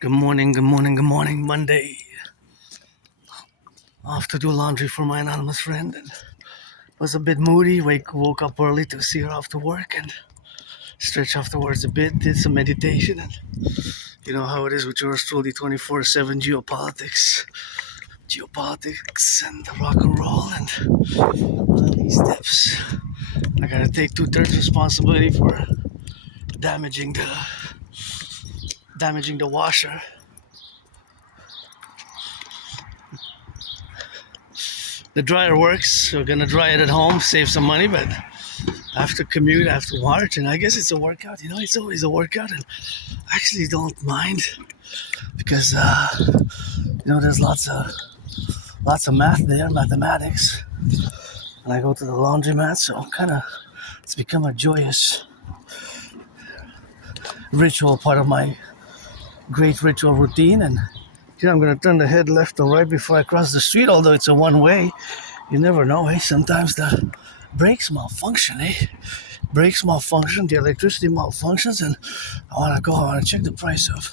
Good morning, good morning, good morning. Monday. Off to do laundry for my anonymous friend. And was a bit moody. Woke up early to see her after work and stretch afterwards a bit. Did some meditation. And you know how it is with yours truly 24/7 geopolitics and the rock and roll and all these steps. I gotta take 2/3 responsibility for damaging the washer. The dryer works, so we're gonna dry it at home, save some money, but I have to commute, I have to watch, and I guess it's a workout. You know, it's always a workout, and I actually don't mind because there's lots of math there, mathematics, and I go to the laundromat, so it's become a joyous ritual, part of my great ritual routine. And I'm gonna turn the head left or right before I cross the street, although it's a one-way. You never know, eh? Sometimes the brakes malfunction, Brakes malfunction, the electricity malfunctions, and I wanna check the price of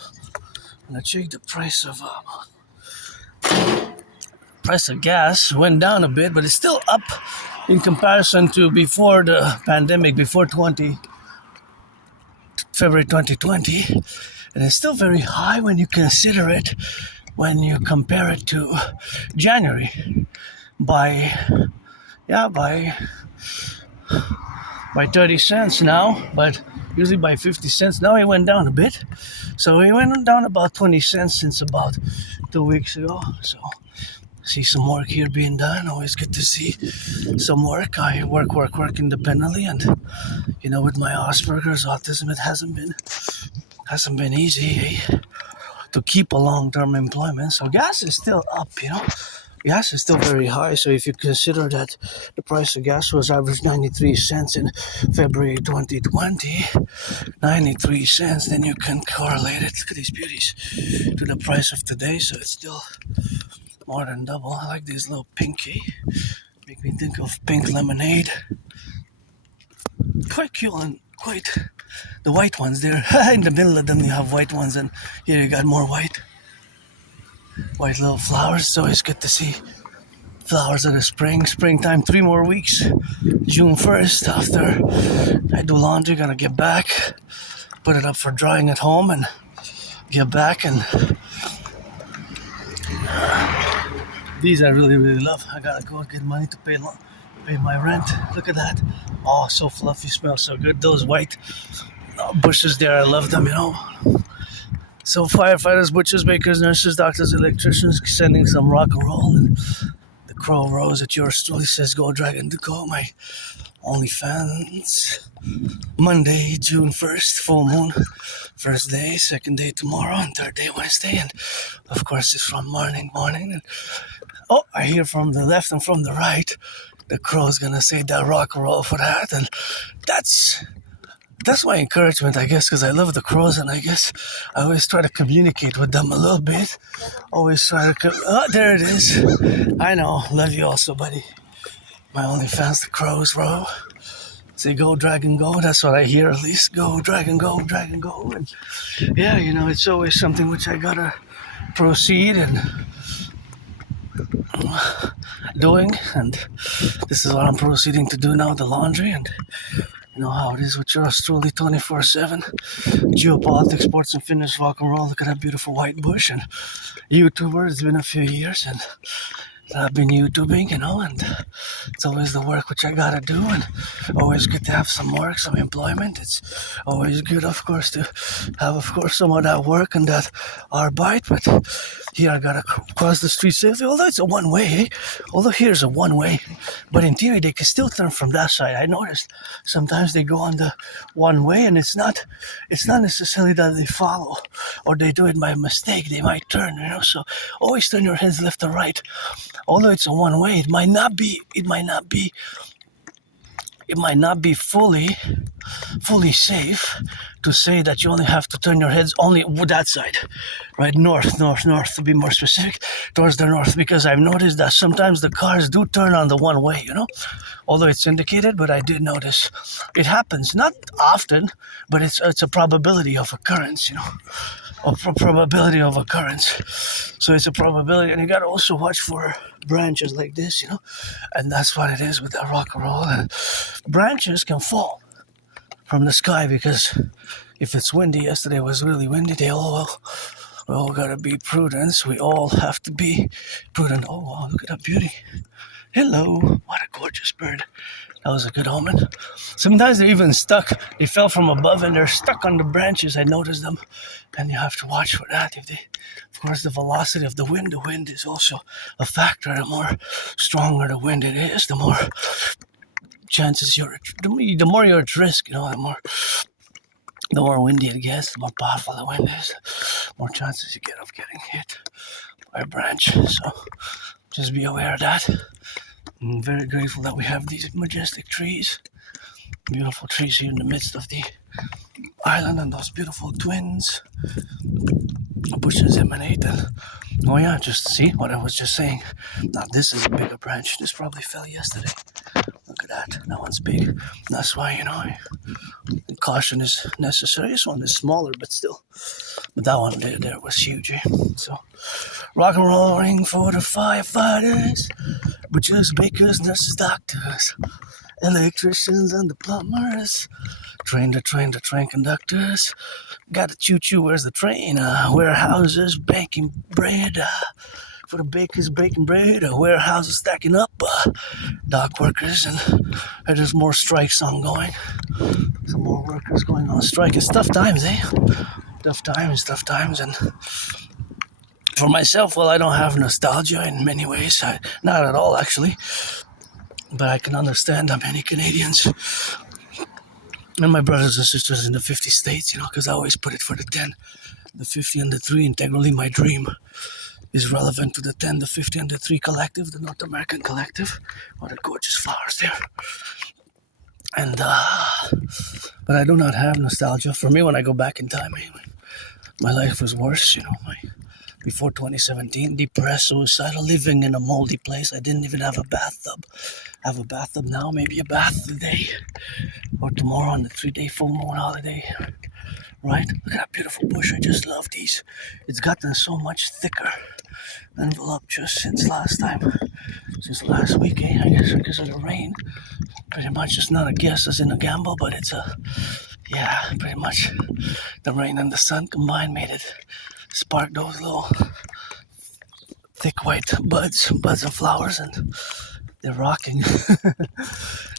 price of gas. Went down a bit, but it's still up in comparison to before the pandemic, before February 2020, and it's still very high when you compare it to January by 30 cents now, but usually by 50 cents. Now it went down a bit, so it went down about 20 cents since about 2 weeks ago. So see some work here being done. Always good to see some work. I work independently, and with my Asperger's autism, it hasn't been easy, to keep a long-term employment. So gas is still up, Gas is still very high. So if you consider that the price of gas was average 93 cents in February 2020, 93 cents, then you can correlate it, look at these beauties, to the price of today. So it's still more than double. I like these little pinky. Make me think of pink lemonade. Quite cute and quite the white ones there. In the middle of them you have white ones, and here you got more white little flowers. So it's good to see flowers of the springtime. 3 more weeks, June 1st. After I do laundry, gonna get back, put it up for drying at home, and get back. And these I really love. I gotta go get money to pay my rent. Look at that. Oh, so fluffy, smells so good. Those white bushes there, I love them, So firefighters, butchers, bakers, nurses, doctors, electricians, sending some rock and roll. And the crow rose at yours truly says, go dragon to go. My OnlyFans. Monday, June 1st, full moon. First day, second day tomorrow, and third day Wednesday. And of course it's from morning. And I hear from the left and from the right, the crow's gonna say that rock and roll for that. And that's my encouragement, I guess, because I love the crows, and I guess I always try to communicate with them a little bit. Always try to there it is. I know, love you also, buddy. My OnlyFans, the crows row. Say go dragon go, that's what I hear at least. Go dragon go. And yeah, it's always something which I gotta proceed and doing, and this is what I'm proceeding to do now, the laundry. And you know how it is with yours truly 24/7 geopolitics, sports and fitness, rock and roll. Look at that beautiful white bush. And YouTuber, it's been a few years and I've been YouTubing, and it's always the work which I gotta do, and always good to have some work, some employment. It's always good, of course, to have, of course, some of that work and that arbeit, but here I gotta cross the street safely, although it's a one-way, Although here's a one-way, but in theory they can still turn from that side. I noticed sometimes they go on the one-way, and it's not necessarily that they follow, or they do it by mistake. They might turn, so always turn your heads left or right. Although it's a one-way, it might not be fully safe to say that you only have to turn your heads only that side, right? North, to be more specific, towards the north, because I've noticed that sometimes the cars do turn on the one way, although it's indicated, but I did notice it happens, not often, but it's a probability of occurrence, probability of occurrence. So it's a probability, and you gotta also watch for branches like this, and that's what it is with that rock and roll. And branches can fall from the sky because if it's windy, yesterday was really windy, we all gotta be prudent. We all have to be prudent. Oh wow, look at that beauty. Hello, what a gorgeous bird. That was a good omen. Sometimes they're even stuck. They fell from above and they're stuck on the branches. I noticed them. And you have to watch for that. Of course, the velocity of the wind is also a factor. The more stronger the wind it is, the more chances the more you're at risk, the more windy it gets, the more powerful the wind is, more chances you get of getting hit by a branch. So just be aware of that. I'm very grateful that we have these majestic trees, beautiful trees here in the midst of the island, and those beautiful twins bushes emanate. And oh yeah, just see what I was just saying. Now this is a bigger branch. This probably fell yesterday. Look at that. That one's big. That's why, caution is necessary. This one is smaller, but still. But that one there was huge. So, rock and roll ring for the firefighters, butchers, bakers, nurses, doctors, electricians, and the plumbers. Train the train conductors. Got to choo-choo, where's the train? Warehouses baking bread. For the bakers baking bread. Warehouses stacking up. Dock workers, and there's more strikes ongoing. Some more workers going on strike. It's tough times, Tough times. And for myself, well, I don't have nostalgia in many ways. Not at all, actually. But I can understand that many Canadians and my brothers and sisters in the 50 states, because I always put it for the 10, the 50 and the 3, integrally my dream is relevant to the 10, the 50 and the 3 collective, the North American collective. What a gorgeous flowers there. And, but I do not have nostalgia. For me, when I go back in time, my life was worse, before 2017, depressed, suicidal, living in a moldy place. I didn't even have a bathtub. I have a bathtub now, maybe a bath today or tomorrow on the 3-day full moon holiday. Right? Look at that beautiful bush. I just love these. It's gotten so much thicker envelope just since last week, I guess because of the rain. Pretty much, it's not a guess as in a gamble, but it's pretty much the rain and the sun combined made it spark those little thick white buds and flowers, and they're rocking.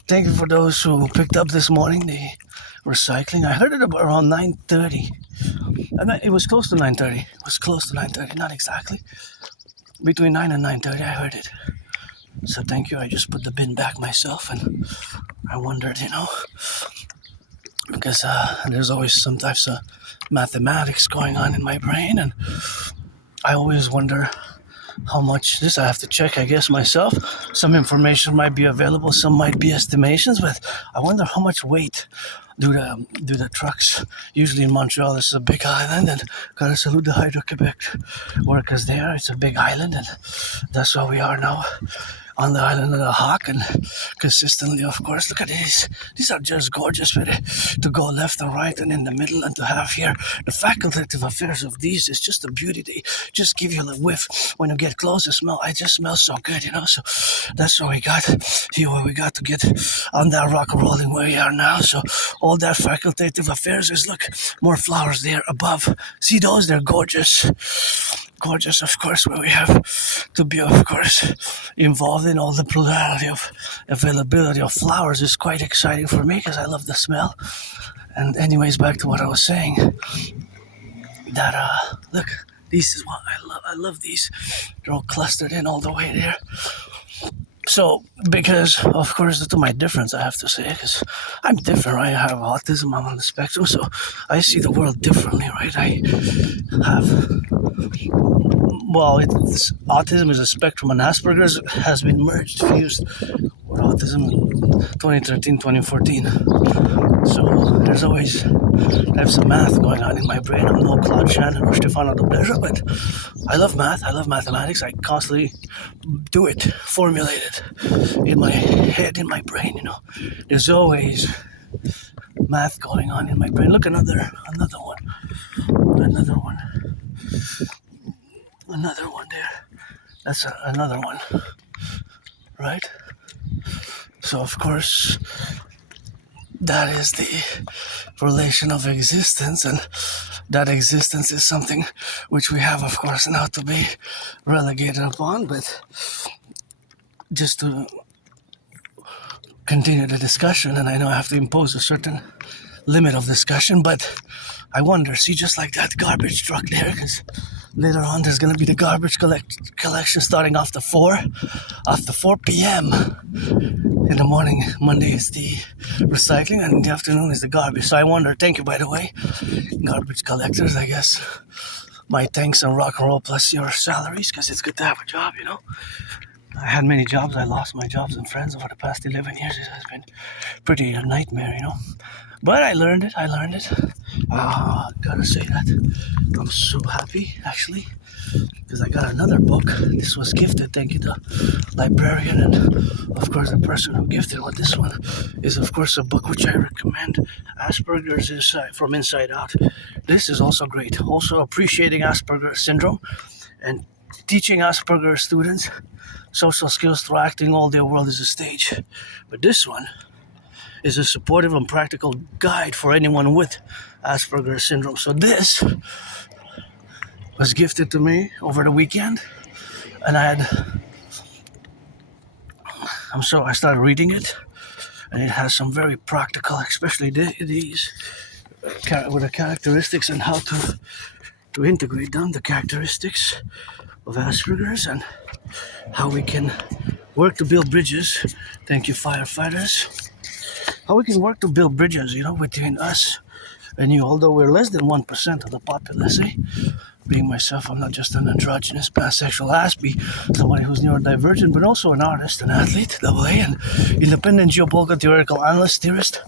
Thank you for those who picked up this morning the recycling. I heard it about around 9:30. It was close to 9:30. Not exactly. Between 9 and 9:30, I heard it. So thank you. I just put the bin back myself, and I wondered, because there's always some types of mathematics going on in my brain, and I always wonder how much this I have to check, I guess, myself. Some information might be available, some might be estimations, but I wonder how much weight do the trucks. Usually in Montreal, this is a big island, and gotta salute the Hydro-Quebec workers there. It's a big island, and that's where we are now, on the island of the Hawk, and consistently, of course. Look at these. These are just gorgeous, to go left and right and in the middle, and to have here the facultative affairs of these is just a beauty. They just give you a whiff when you get close. It just smells so good, So that's what we got here, where we got to get on that rock and rolling where we are now. So all that facultative affairs is, look, more flowers there above. See those? They're gorgeous. Gorgeous, of course, where we have to be, of course, involved in all the plurality of availability of flowers is quite exciting for me, because I love the smell. And anyways, back to what I was saying, that, look, this is what I love these. They're all clustered in all the way there. So, because, of course, to my difference, I have to say, because I'm different, right? I have autism, I'm on the spectrum, so I see the world differently, right? I have, autism is a spectrum, and Asperger's has been fused with autism in 2013, 2014. So, there's always types of math going on in my brain. I'm no Claude Shannon or Stefano de Beja, but I love math, I love mathematics. I constantly do it, formulate it in my head, in my brain, There's always math going on in my brain. Look, another one. another one there. That's another one, right? So of course, that is the relation of existence, and that existence is something which we have, of course, now to be relegated upon. But just to continue the discussion, and I know I have to impose a certain limit of discussion, but I wonder, see, just like that garbage truck there, because later on there's going to be the garbage collection starting after 4 p.m. In the morning, Monday is the recycling, and in the afternoon is the garbage. So I wonder, thank you, by the way, garbage collectors, I guess. My thanks and Rock&Roll plus your salaries, because it's good to have a job, you know. I had many jobs. I lost my jobs and friends over the past 11 years. It has been pretty a nightmare, you know. But I learned it. Gotta say that I'm so happy, actually, because I got another book. This was gifted, thank you, the librarian, and of course the person who gifted what this one is, of course, a book which I recommend, Asperger's from Inside Out. This is also great. Also appreciating Asperger's syndrome and teaching Asperger's students social skills through acting. All their world is a stage. But this one is a supportive and practical guide for anyone with Asperger's syndrome. So this was gifted to me over the weekend, and I started reading it, and it has some very practical, especially these with the characteristics and how to integrate them, the characteristics of Asperger's, and how we can work to build bridges. Thank you, firefighters. How we can work to build bridges, you know, between us and you. Although we're less than 1% of the populace, being myself, I'm not just an androgynous pansexual Aspie, somebody who's neurodivergent, but also an artist, an athlete, AA, an independent geopolitical theoretical analyst, theorist,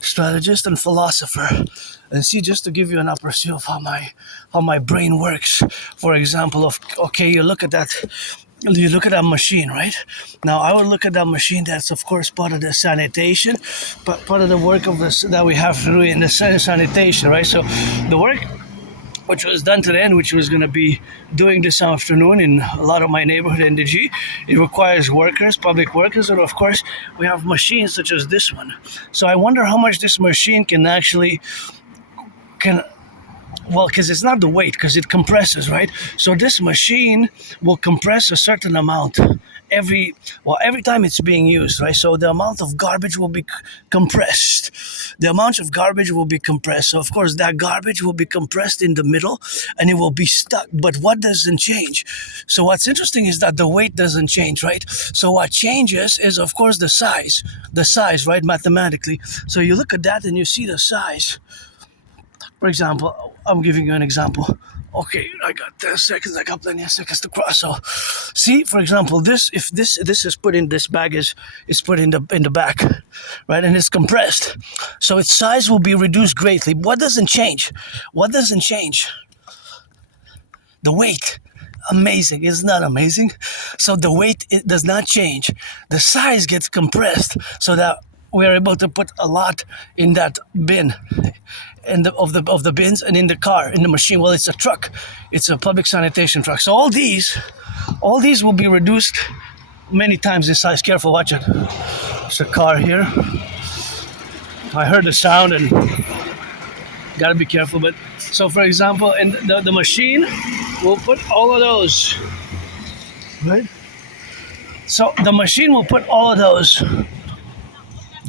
strategist, and philosopher. And see, just to give you an aperçu of how my brain works. For example, you look at that machine, right? Now, I would look at that machine. That's, of course, part of the sanitation, but part of the work of this that we have to do in the sanitation, right? So the work which was done today and which was going to be doing this afternoon in a lot of my neighborhood in N.A.C.W.P, it requires workers, public workers, and of course, we have machines such as this one. So I wonder how much this machine can actually well, because it's not the weight, because it compresses, right? So this machine will compress a certain amount every time it's being used, right? So the amount of garbage will be compressed. The amount of garbage will be compressed. So of course that garbage will be compressed in the middle and it will be stuck. But what doesn't change? So what's interesting is that the weight doesn't change, right? So what changes is, of course, the size, right? Mathematically. So you look at that and you see the size. For example, I'm giving you an example. Okay, I got 10 seconds. I got plenty of seconds to cross. So, see, for example, if this is put in this bag is put in the back, right, and it's compressed, so its size will be reduced greatly. What doesn't change? The weight. Amazing. It's not amazing. So the weight, it does not change. The size gets compressed so that we are able to put a lot in that bin. Of the bins and in the car, in the machine. Well, it's a truck. It's a public sanitation truck. So all these will be reduced many times in size. Careful, watch it. It's a car here. I heard the sound and gotta be careful. But so, for example, in the machine will put all of those, right? So the machine will put all of those.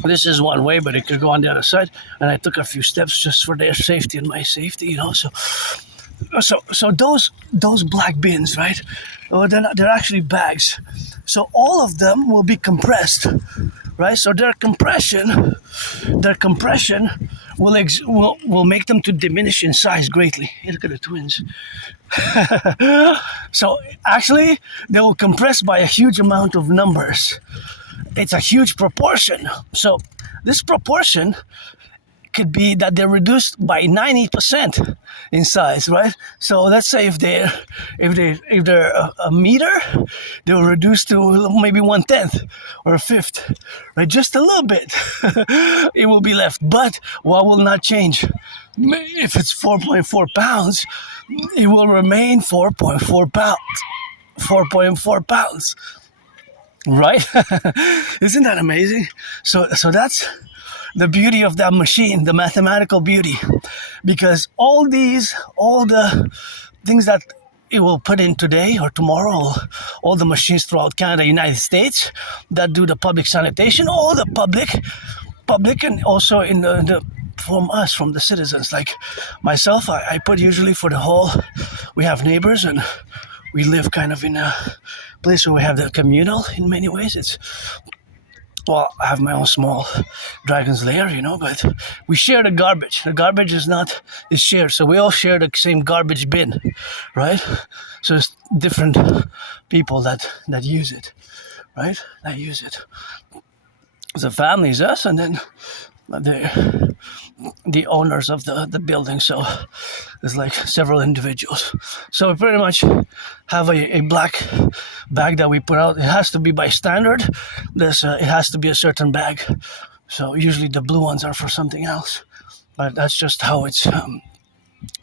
This is one way, but it could go on the other side. And I took a few steps just for their safety and my safety, you know. So those black bins, right? Oh, they're actually bags. So all of them will be compressed, right? So their compression will make them to diminish in size greatly. Hey, look at the twins. So actually, they will compress by a huge amount of numbers. It's a huge proportion. So this proportion could be that they're reduced by 90% in size, right? So let's say if they're a meter, they'll reduce to maybe 1/10 or a fifth, right? Just a little bit, it will be left. But what will not change? If it's 4.4 pounds, it will remain 4.4 pounds. 4.4 pounds, right? Isn't that amazing? So that's the beauty of that machine, the mathematical beauty, because all the things that it will put in today or tomorrow, all the machines throughout Canada, United States that do the public sanitation, all the public, and also in the from us, from the citizens, like myself, I put usually for the whole. We have neighbors and we live kind of in a place where we have the communal in many ways. I have my own small dragon's lair, but we share the garbage. The garbage is shared. So we all share the same garbage bin, right? So it's different people that use it, right? That use it. The family is us, and then the owners of the building. So there's like several individuals. So we pretty much have a black bag that we put out. It has to be by standard. It has to be a certain bag. So usually the blue ones are for something else. But that's just how it's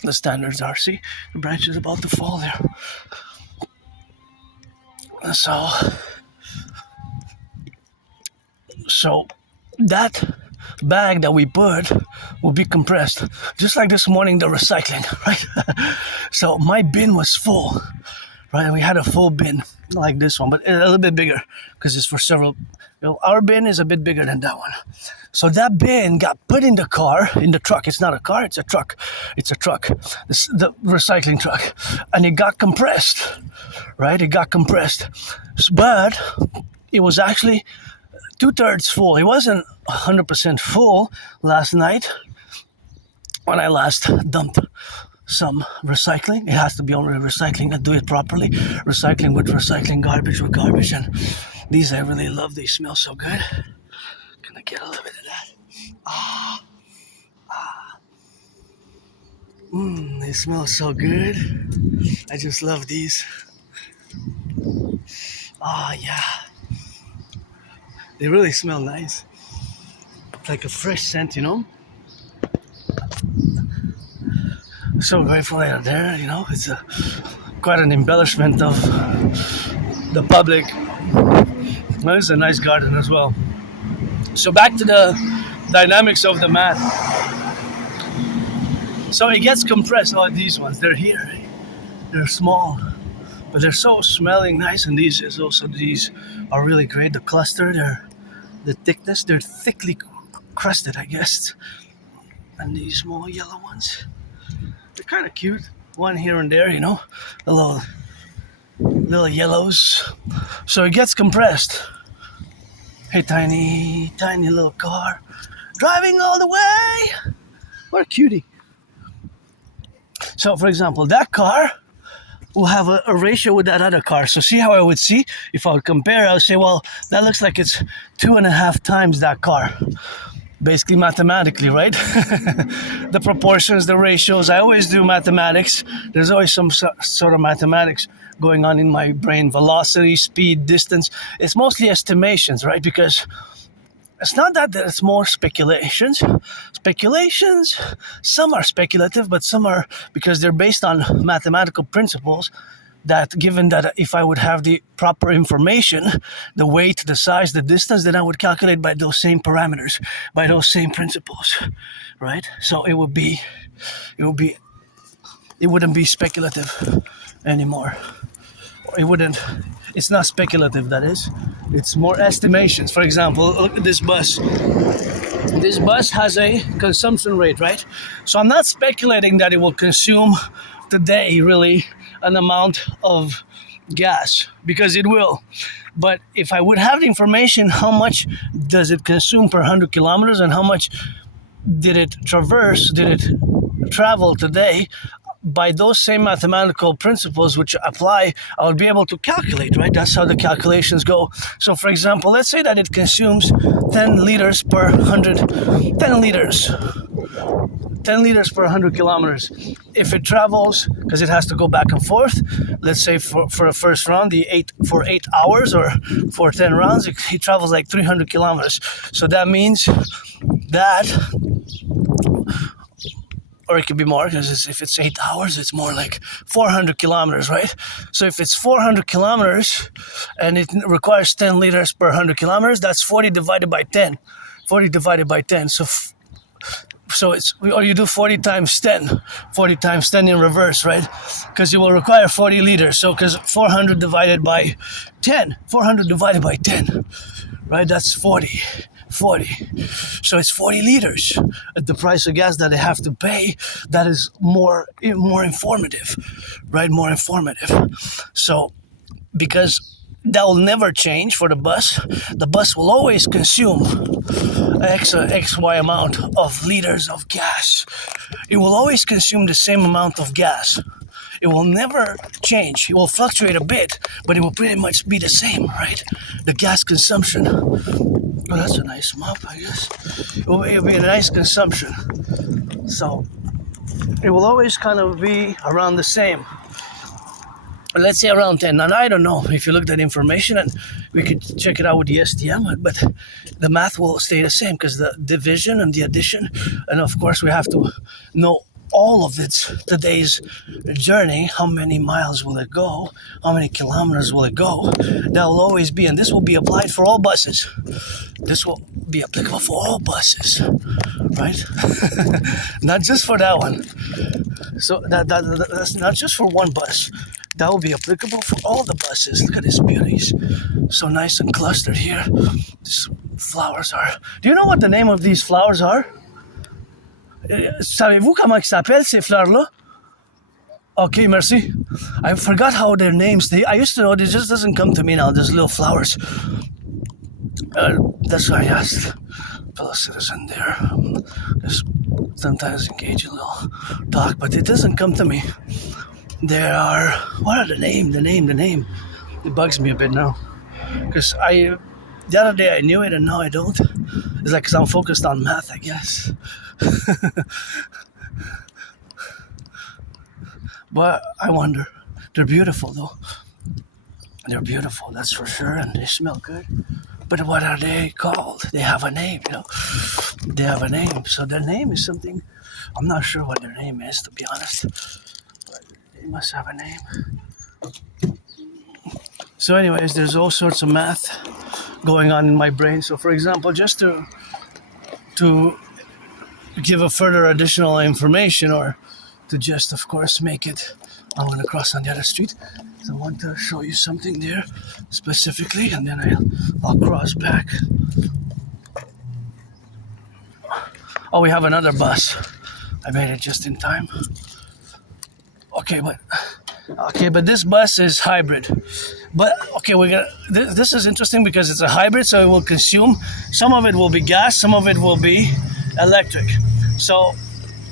the standards are. See, the branch is about to fall there. So that bag that we put will be compressed, just like this morning the recycling, right? So my bin was full, right? And we had a full bin like this one, but a little bit bigger because it's for several. Our bin is a bit bigger than that one. So that bin got put in the truck. It's not a car, it's a truck. The recycling truck, and it got compressed, right? It got compressed, but it was actually 2/3 full. It wasn't 100% full last night when I last dumped some recycling. It has to be only recycling and do it properly. Recycling with recycling, garbage with garbage. And these I really love. They smell so good. Can I get a little bit of that? They smell so good. I just love these. Yeah. They really smell nice. It's like a fresh scent, So grateful they're there, It's quite an embellishment of the Publik. Well, it's a nice garden as well. So back to the dynamics of the mat. So it gets compressed. These ones, they're here. They're small, but they're so smelling nice. And these are really great. The cluster, the thickness, they're thickly crusted, I guess. And these small yellow ones, they're kind of cute. One here and there, the little yellows. So it gets compressed. Hey, tiny little car, driving all the way. What a cutie. So, for example, that car will have a ratio with that other car. So see how I would see? If I would compare, I would say, well, that looks like it's 2.5 times that car. Basically mathematically, right? The proportions, the ratios. I always do mathematics. There's always some sort of mathematics going on in my brain. Velocity, speed, distance. It's mostly estimations, right? Because it's not that it's more speculations. Some are speculative, but some are because they're based on mathematical principles that given that if I would have the proper information, the weight, the size, the distance, then I would calculate by those same parameters, by those same principles, right? So it wouldn't be speculative anymore. It's not speculative, that is. It's more estimations. For example, look at this bus. This bus has a consumption rate, right? So I'm not speculating that it will consume today really an amount of gas, because it will. But if I would have the information, how much does it consume per 100 kilometers and how much did it travel today, by those same mathematical principles which apply, I would be able to calculate, right? That's how the calculations go. So for example, let's say that it consumes 10 liters per 10 liters 10 liters per 100 kilometers. If it travels, because it has to go back and forth, let's say for the first round, for 8 hours or for 10 rounds, it travels like 300 kilometers. So that means that, or it could be more, because if it's 8 hours, it's more like 400 kilometers, right? So if it's 400 kilometers and it requires 10 liters per 100 kilometers, that's 40 divided by 10. 40 divided by 10. So it's, or you do 40 times 10 in reverse, right? Because it will require 40 liters. So because 400 divided by 10, right? That's 40. So it's 40 liters at the price of gas that they have to pay. That is more informative, right? More informative. So because that will never change for the bus will always consume XY amount of liters of gas. It will always consume the same amount of gas. It will never change. It will fluctuate a bit, but it will pretty much be the same, right? The gas consumption. Oh, that's a nice mop, I guess. It will be a nice consumption. So it will always kind of be around the same. Let's say around 10. And I don't know if you looked at information, and we could check it out with the STM, but the math will stay the same because the division and the addition, and of course we have to know all of today's journey. How many miles will it go? How many kilometers will it go? That will always be, and this will be applied for all buses. This will be applicable for all buses, right? Not just for that one. So that's not just for one bus. That will be applicable for all the buses. Look at these beauties. So nice and clustered here. These flowers are... Do you know what the name of these flowers are? Savez-vous comment ils s'appellent, ces fleurs-là? Okay, merci. I forgot how their names... I used to know, it just doesn't come to me now, these little flowers. That's why I asked fellow citizen there. Just sometimes engage a little talk, but it doesn't come to me. There are... What are the name? It bugs me a bit now. Because the other day I knew it and now I don't. It's like because I'm focused on math, I guess. But I wonder. They're beautiful though. They're beautiful, that's for sure, and they smell good. But what are they called? They have a name, you know. They have a name. So their name is something... I'm not sure what their name is, to be honest. It must have a name. So anyways, there's all sorts of math going on in my brain. So for example, just to give a further additional information, or to just, of course, make it... I'm going to cross on the other street. So I want to show you something there specifically, and then I'll cross back. Oh, we have another bus. I made it just in time. Okay, but this bus is hybrid. But okay, this is interesting because it's a hybrid, so it will consume. Some of it will be gas, some of it will be electric. So,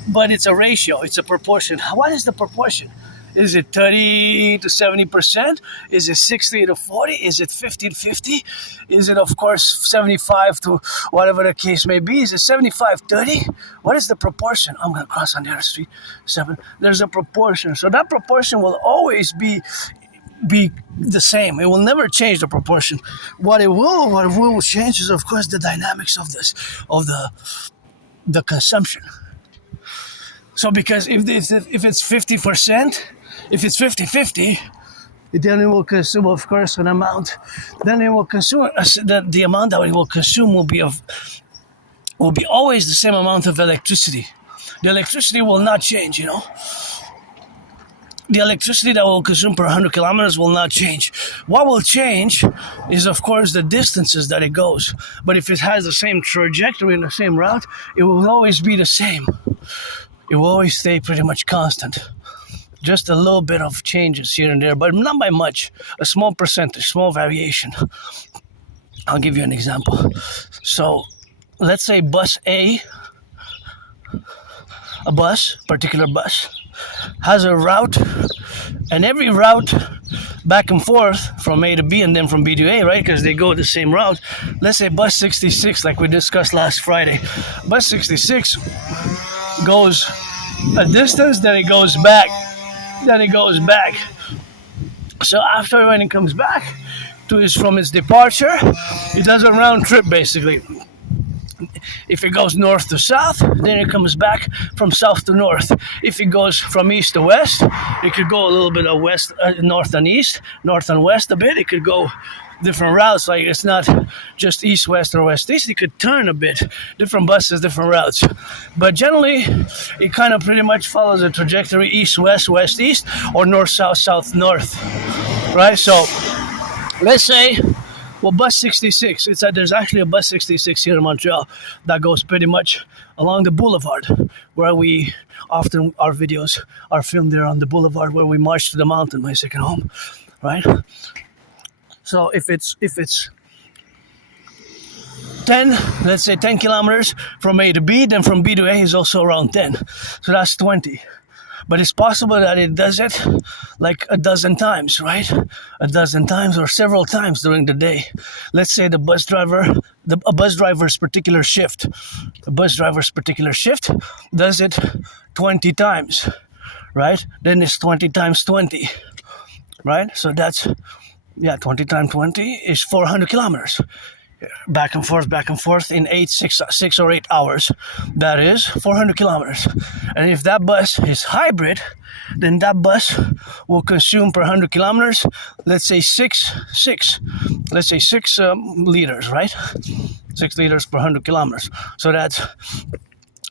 but it's a ratio, it's a proportion. What is the proportion? Is it 30 to 70%? Is it 60 to 40? Is it 50 to 50? Is it, of course, 75 to whatever the case may be? Is it 75-30? What is the proportion? I'm going to cross on the other street. 7. There's a proportion. So that proportion will always be the same. It will never change the proportion. What will change is, of course, the dynamics of the consumption. So because if it's 50%, if it's 50-50, then it will consume, of course, an amount. Then it will consume the amount that it will consume will be always the same amount of electricity. The electricity will not change, you know. The electricity that will consume per 100 kilometers will not change. What will change is, of course, the distances that it goes. But if it has the same trajectory and the same route, it will always be the same. It will always stay pretty much constant. Just a little bit of changes here and there, but not by much. A small percentage, small variation. I'll give you an example. So, let's say bus A, particular bus, has a route, and every route back and forth from A to B and then from B to A, right? Because they go the same route. Let's say bus 66, like we discussed last Friday. Bus 66 goes a distance, then it goes back, then it goes back. So after when it comes back from its departure, it does a round trip basically. If it goes north to south, then it comes back from south to north. If it goes from east to west, it could go a little bit of west, north and east, north and west a bit. It could go different routes, like it's not just east, west, or west, east. It could turn a bit, different buses, different routes. But generally, it kind of pretty much follows a trajectory east, west, west, east, or north, south, south, north, right? So let's say, well, bus 66, there's actually a bus 66 here in Montreal that goes pretty much along the boulevard, where we often, our videos are filmed there on the boulevard where we march to the mountain, my second home, right? So if it's 10, let's say 10 kilometers from A to B, then from B to A is also around 10. So that's 20. But it's possible that it does it like a dozen times, right? A dozen times or several times during the day. Let's say a bus driver's particular shift does it 20 times, right? Then it's 20 times 20, right? So that's, 20 times 20 is 400 kilometers. Back and forth in 6 or 8 hours. That is 400 kilometers. And if that bus is hybrid, then that bus will consume per 100 kilometers, let's say 6 liters, right? 6 liters per 100 kilometers. So that's,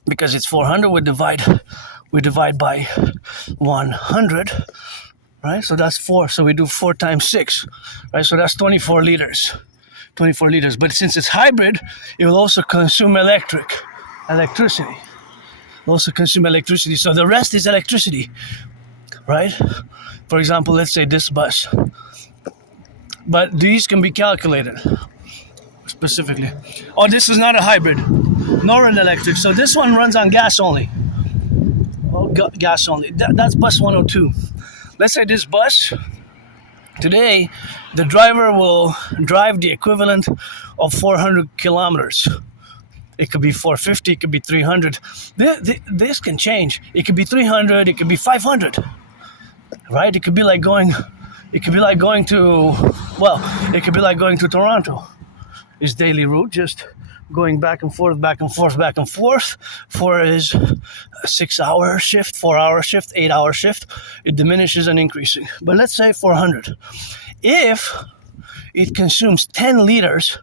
because it's 400, we divide by 100, right? So that's 4. So we do 4 times 6, right? So that's 24 liters. 24 liters. But since it's hybrid, it will also consume electricity. So the rest is electricity, right? For example, let's say this bus. But these can be calculated specifically. Oh, this is not a hybrid, nor an electric. So this one runs on gas only. Gas only. That's bus 102. Let's say this bus, today, the driver will drive the equivalent of 400 kilometers. It could be 450, it could be 300. This can change. It could be 300, it could be 500, right? It could be like going to Toronto. His daily route, just going back and forth. 4 is a 6-hour shift, 4-hour shift, 8-hour shift. It diminishes and increasing. But let's say 400. If it consumes 10 liters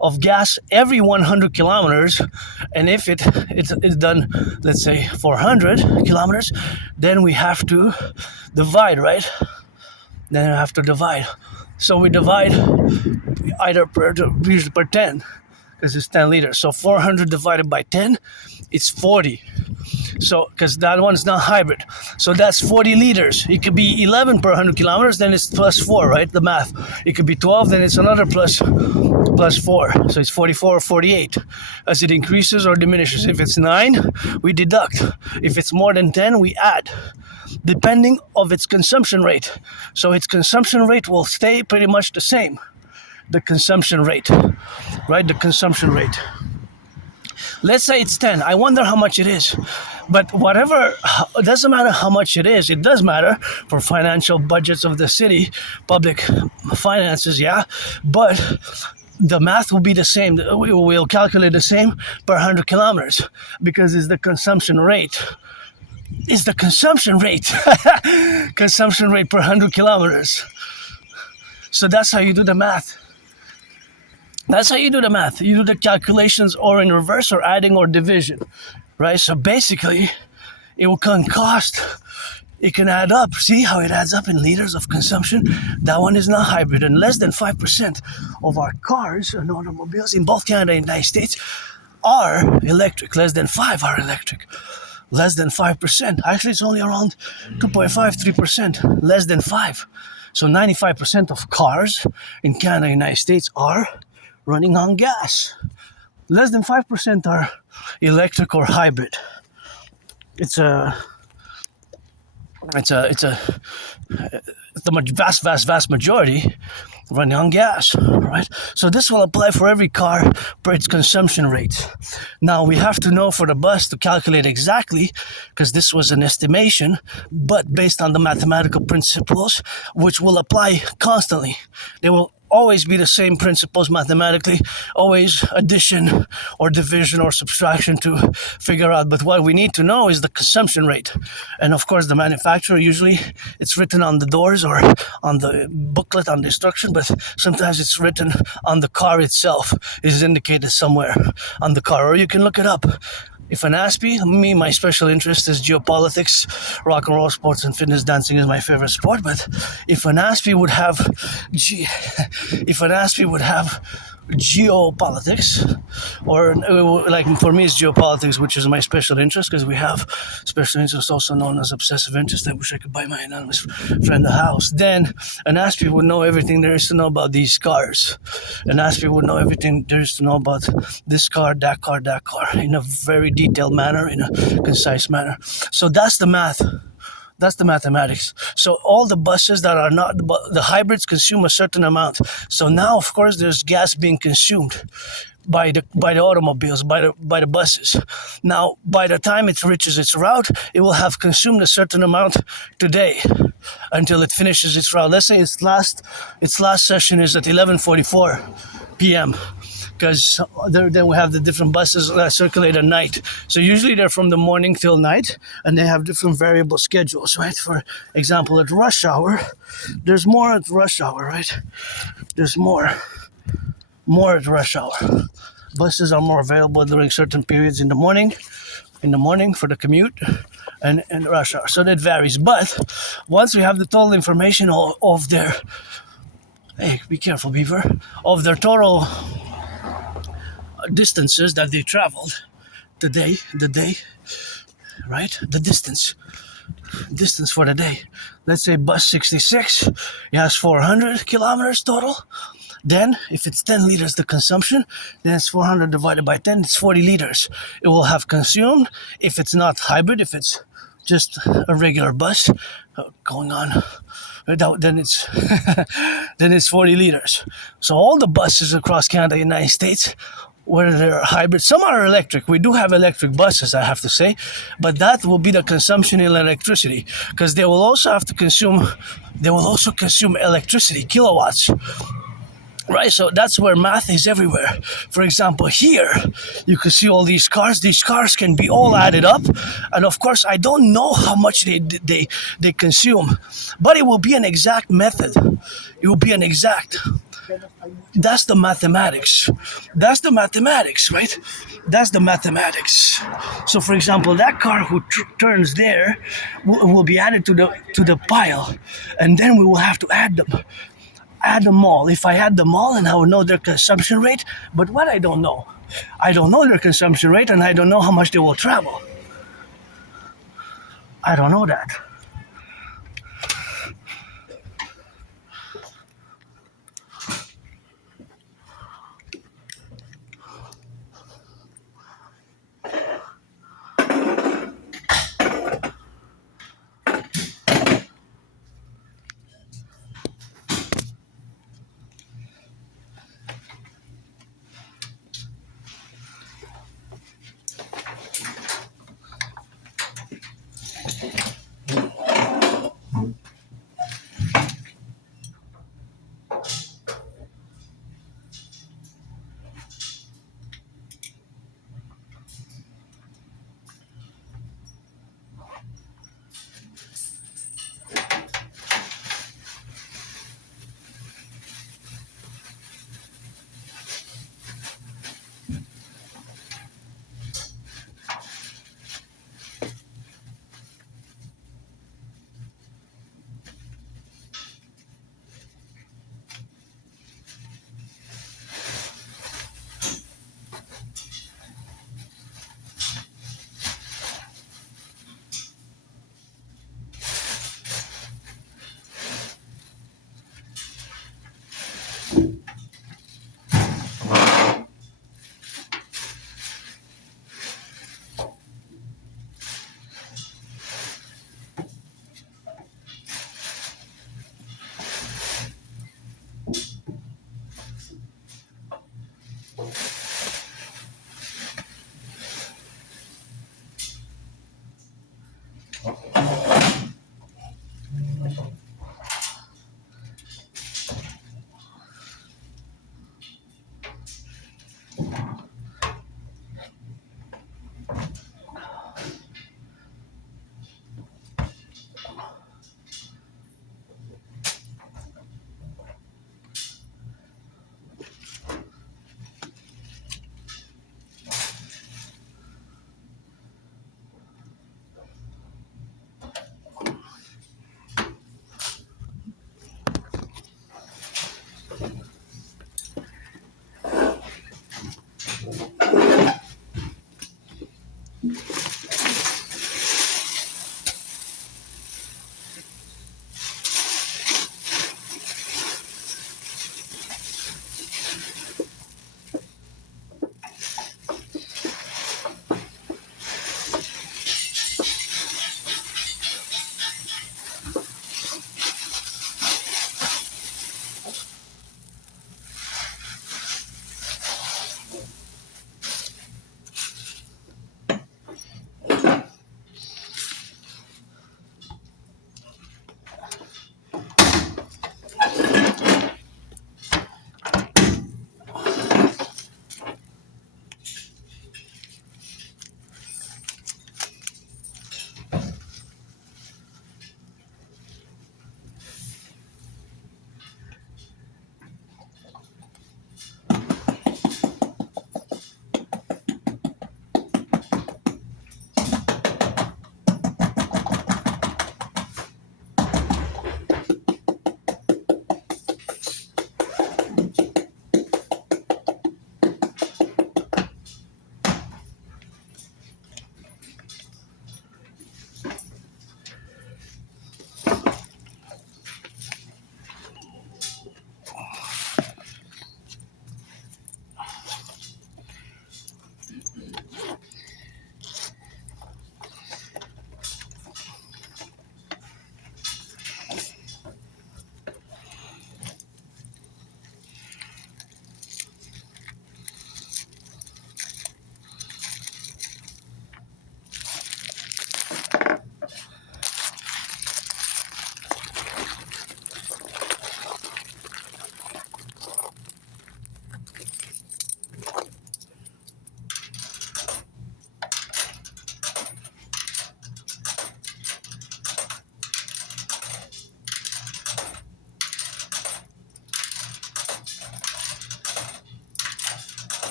of gas every 100 kilometers, and if it's done, let's say 400 kilometers, then we have to divide, right? Then we have to divide. So we divide either per 10, because it's 10 liters. So 400 divided by 10, it's 40. So, because that one's not hybrid. So that's 40 liters. It could be 11 per 100 kilometers, then it's plus 4, right? The math. It could be 12, then it's another plus 4. So it's 44 or 48 as it increases or diminishes. If it's 9, we deduct. If it's more than 10, we add, depending of its consumption rate. So its consumption rate will stay pretty much the same. The consumption rate, right? The consumption rate. Let's say it's 10. I wonder how much it is. But whatever, it doesn't matter how much it is. It does matter for financial budgets of the city, public finances, yeah. But the math will be the same. We'll calculate the same per 100 kilometers because it's the consumption rate. It's the consumption rate. Consumption rate per 100 kilometers. So that's how you do the math. That's how you do the math. You do the calculations or in reverse or adding or division, right? So basically, it can cost, it can add up. See how it adds up in liters of consumption? That one is not hybrid. And less than 5% of our cars and automobiles in both Canada and the United States are electric. Less than 5 are electric. Less than 5%. Actually, it's only around 2.5, 3%. Less than 5. So 95% of cars in Canada and the United States are running on gas. Less than 5% are electric or hybrid. It's a vast majority running on gas, right? So this will apply for every car per its consumption rate. Now we have to know for the bus to calculate exactly, because this was an estimation, but based on the mathematical principles, which will apply constantly. They will always be the same principles mathematically, always addition or division or subtraction to figure out. But what we need to know is the consumption rate. And of course, the manufacturer, usually it's written on the doors or on the booklet on the instruction, but sometimes it's written on the car itself, is indicated somewhere on the car, or you can look it up. If an Aspie, my special interest is geopolitics, rock and roll, sports and fitness. Dancing is my favorite sport. But if an Aspie would have, geopolitics, or like for me it's geopolitics, which is my special interest, because we have special interest also known as obsessive interest. I wish I could buy my anonymous friend a house. Then an Aspie would know everything there is to know about these cars. An Aspie would know everything there is to know about this car, that car, in a very detailed manner, in a concise manner. So that's the math. That's the mathematics. So all the buses that are not, the hybrids consume a certain amount. So now, of course, there's gas being consumed by the automobiles, by the buses. Now, by the time it reaches its route, it will have consumed a certain amount today until it finishes its route. Let's say its last session is at 11:44 p.m. Because then we have the different buses that circulate at night. So usually they're from the morning till night, and they have different variable schedules, right? For example, at rush hour, there's more at rush hour, right? There's more at rush hour. Buses are more available during certain periods in the morning for the commute and rush hour. So that varies. But once we have the total information of their, hey, be careful, beaver, of their total distances that they traveled the day, right? The distance for the day. Let's say bus 66, it has 400 kilometers total. Then if it's 10 liters the consumption, then it's 400 divided by 10, it's 40 liters it will have consumed. If it's not hybrid, if it's just a regular bus going on, then it's then it's 40 liters. So all the buses across Canada, United States, whether they're hybrid, some are electric. We do have electric buses, I have to say, but that will be the consumption in electricity, because they will also consume electricity, kilowatts. Right, so that's where math is everywhere. For example, here you can see all these cars. These cars can be all added up, and of course, I don't know how much they consume, but it will be an exact method. It will be an exact. That's the mathematics. Right? That's the mathematics. So, for example, that car who turns there will be added to the pile, and then we will have to add them all. If I add them all, and I would know their consumption rate. But what I don't know their consumption rate, and I don't know how much they will travel. I don't know that.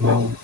Mm.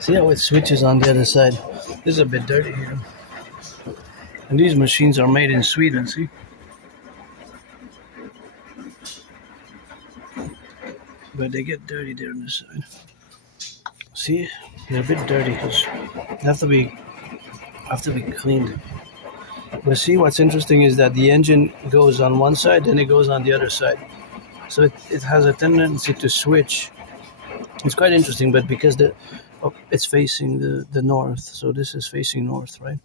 See how it switches on the other side? This is a bit dirty here. And these machines are made in Sweden, see? But they get dirty there on this side. See? They're a bit dirty because they have to be cleaned. But see, what's interesting is that the engine goes on one side, then it goes on the other side. So it has a tendency to switch. It's quite interesting, but because it's facing the north, so this is facing north, right?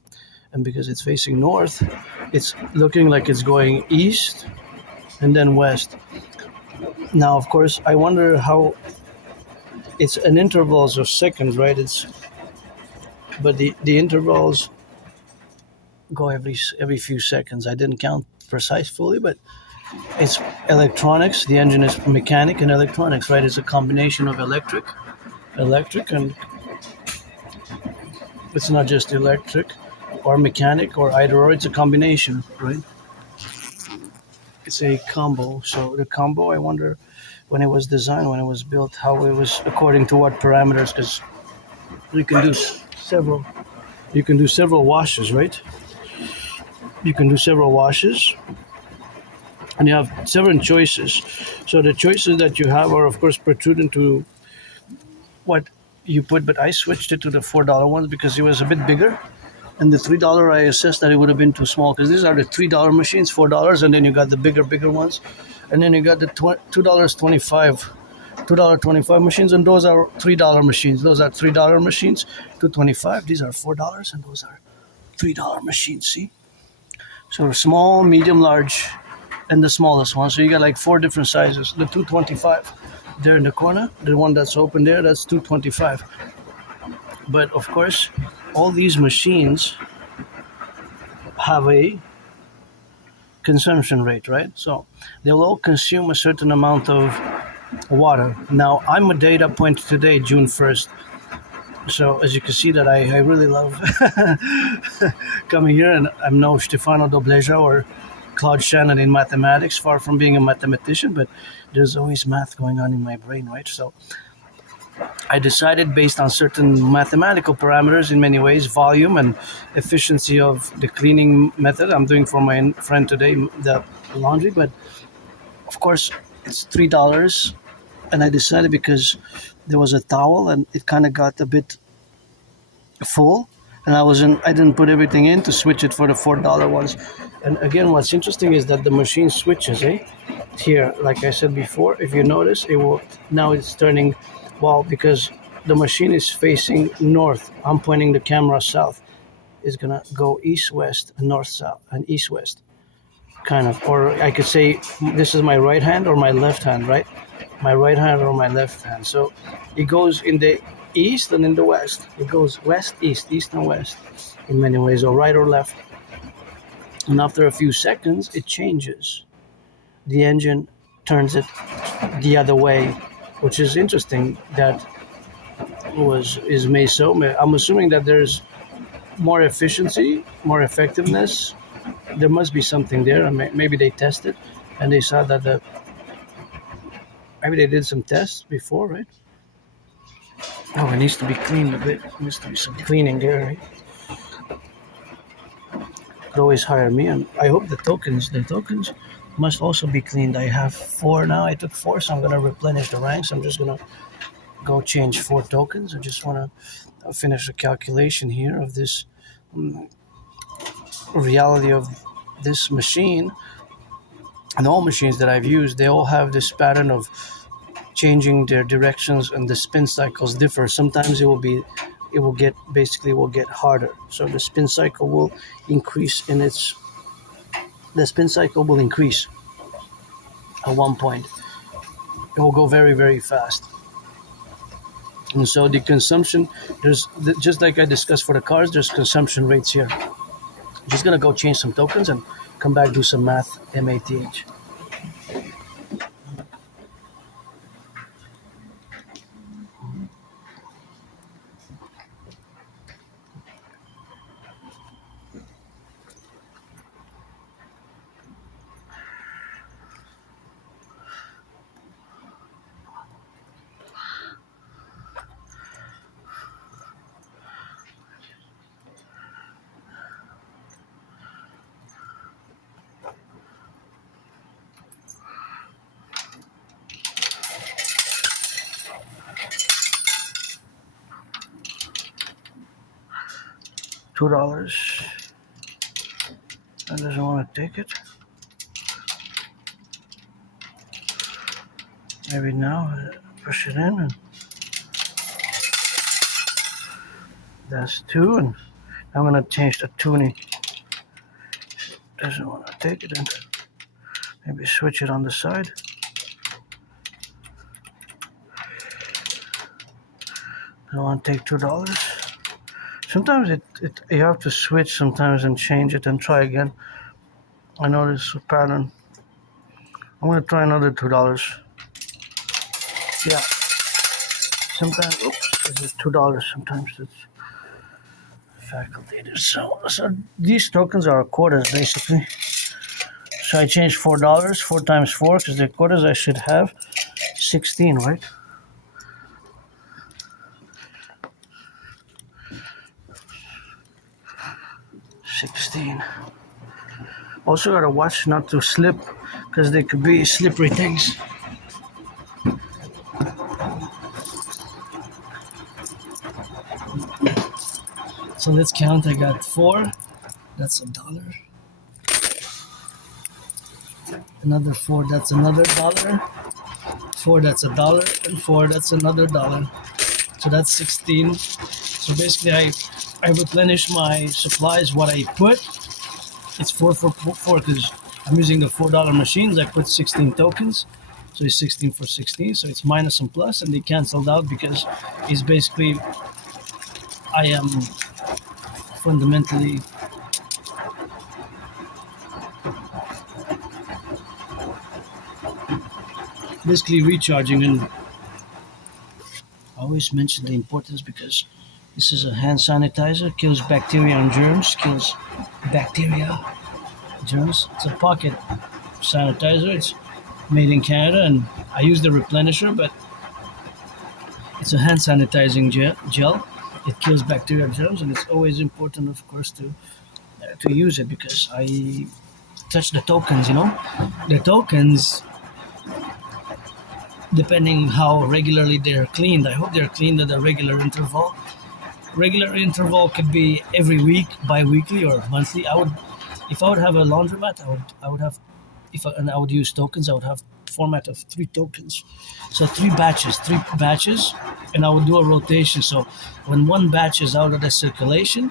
And because it's facing north, it's looking like it's going east and then west. Now, of course, I wonder how it's in intervals of seconds, right? But the intervals go every few seconds. I didn't count precise fully, but it's electronics. The engine is mechanic and electronics, right? It's a combination of electric, and it's not just electric or mechanic or either or. It's a combination, right? It's a combo. So the combo, I wonder when it was designed, when it was built, how it was according to what parameters, because you can do several. You can do several washes, right? You can do several washes, and you have several choices. So the choices that you have are, of course, prudent to what you put. But I switched it to the $4 ones because it was a bit bigger. And the $3, I assessed that it would have been too small because these are the $3 machines, $4, and then you got the bigger ones, and then you got the $2.25 machines, and those are $3 machines. Those are $3 machines, $2.25. These are $4, and those are $3 machines. See, so small, medium, large, and the smallest one. So you got like 4 different sizes. The $2.25 there in the corner, the one that's open there, that's $2.25. But of course, all these machines have a consumption rate, right? So they'll all consume a certain amount of water. Now, I'm a data point today, June 1st. So as you can see that I really love coming here, and I'm no Stefano Dobleja or Claude Shannon in mathematics, far from being a mathematician, but there's always math going on in my brain, right? So I decided based on certain mathematical parameters in many ways, volume and efficiency of the cleaning method I'm doing for my friend today, the laundry. But of course, it's $3. And I decided because there was a towel and it kind of got a bit full. And I didn't put everything in to switch it for the $4 ones. And again, what's interesting is that the machine switches, here, like I said before, if you notice, now it's turning. Well, because the machine is facing north, I'm pointing the camera south. It's gonna go east-west and north-south and east-west, kind of. Or I could say this is my right hand or my left hand, right? My right hand or my left hand. So it goes in the east and in the west. It goes west, east and west in many ways, or right or left. And after a few seconds, it changes. The engine turns it the other way, which is interesting. That is made so. I'm assuming that there's more efficiency, more effectiveness. There must be something there, and maybe they tested, and they saw that maybe they did some tests before, right? Oh, it needs to be cleaned a bit. There needs to be some cleaning there, right? Could always hire me, and I hope the tokens must also be cleaned. I have 4 now. I took 4, so I'm gonna replenish the ranks. I'm just gonna go change 4 tokens. I just wanna finish the calculation here of this reality of this machine. And all machines that I've used, they all have this pattern of changing their directions, and the spin cycles differ. Sometimes it will get harder. So the spin cycle will increase at one point. It will go very, very fast. And so the consumption, just like I discussed for the cars, there's consumption rates here. I'm just gonna go change some tokens and come back, do some math, Math. $2. I doesn't want to take it. Maybe now push it in, and that's 2, and I'm gonna change the tuning. Doesn't want to take it, and maybe switch it on the side. I want to take $2. Sometimes you have to switch sometimes and change it and try again. I notice a pattern. I'm gonna try another $2. Yeah. Sometimes, it's $2. Sometimes it's facultative. So these tokens are quarters basically. So I changed $4, 4 times 4, because they're quarters. I should have 16, right? Also gotta watch not to slip, because they could be slippery things. So let's count. I got 4. That's $1. Another 4. That's another $1. 4. That's $1, and 4. That's another $1. So that's 16. So basically, I replenish my supplies. What I put, it's 4 for 4, because I'm using the $4 machines. I put 16 tokens, so it's 16 for 16. So it's minus and plus, and they canceled out because it's basically I am fundamentally recharging. And I always mention the importance, because this is a hand sanitizer, kills bacteria and germs, It's a pocket sanitizer. It's made in Canada, and I use the replenisher, but it's a hand sanitizing gel. It kills bacteria and germs, and it's always important, of course, to use it, because I touch the tokens, The tokens, depending how regularly they're cleaned. I hope they're cleaned at a regular interval. Regular interval could be every week, bi-weekly, or monthly. If I would have a laundromat, I would use tokens. I would have format of 3 tokens. So 3 batches, and I would do a rotation. So when one batch is out of the circulation,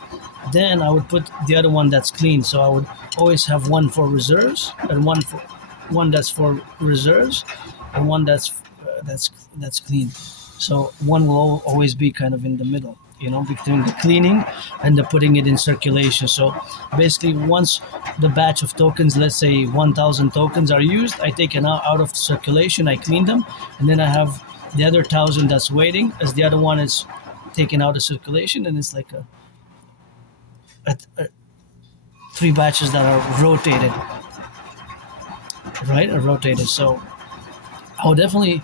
then I would put the other one that's clean. So I would always have one for reserves, and one that's for reserves, and one that's clean. So one will always be kind of in the middle. between the cleaning and the putting it in circulation. So basically, once the batch of tokens, let's say 1,000 tokens are used, I take it out of circulation, I clean them, and then I have the other 1,000 that's waiting as the other one is taken out of circulation, and it's like a three batches that are rotated, right? Are rotated. So I'll definitely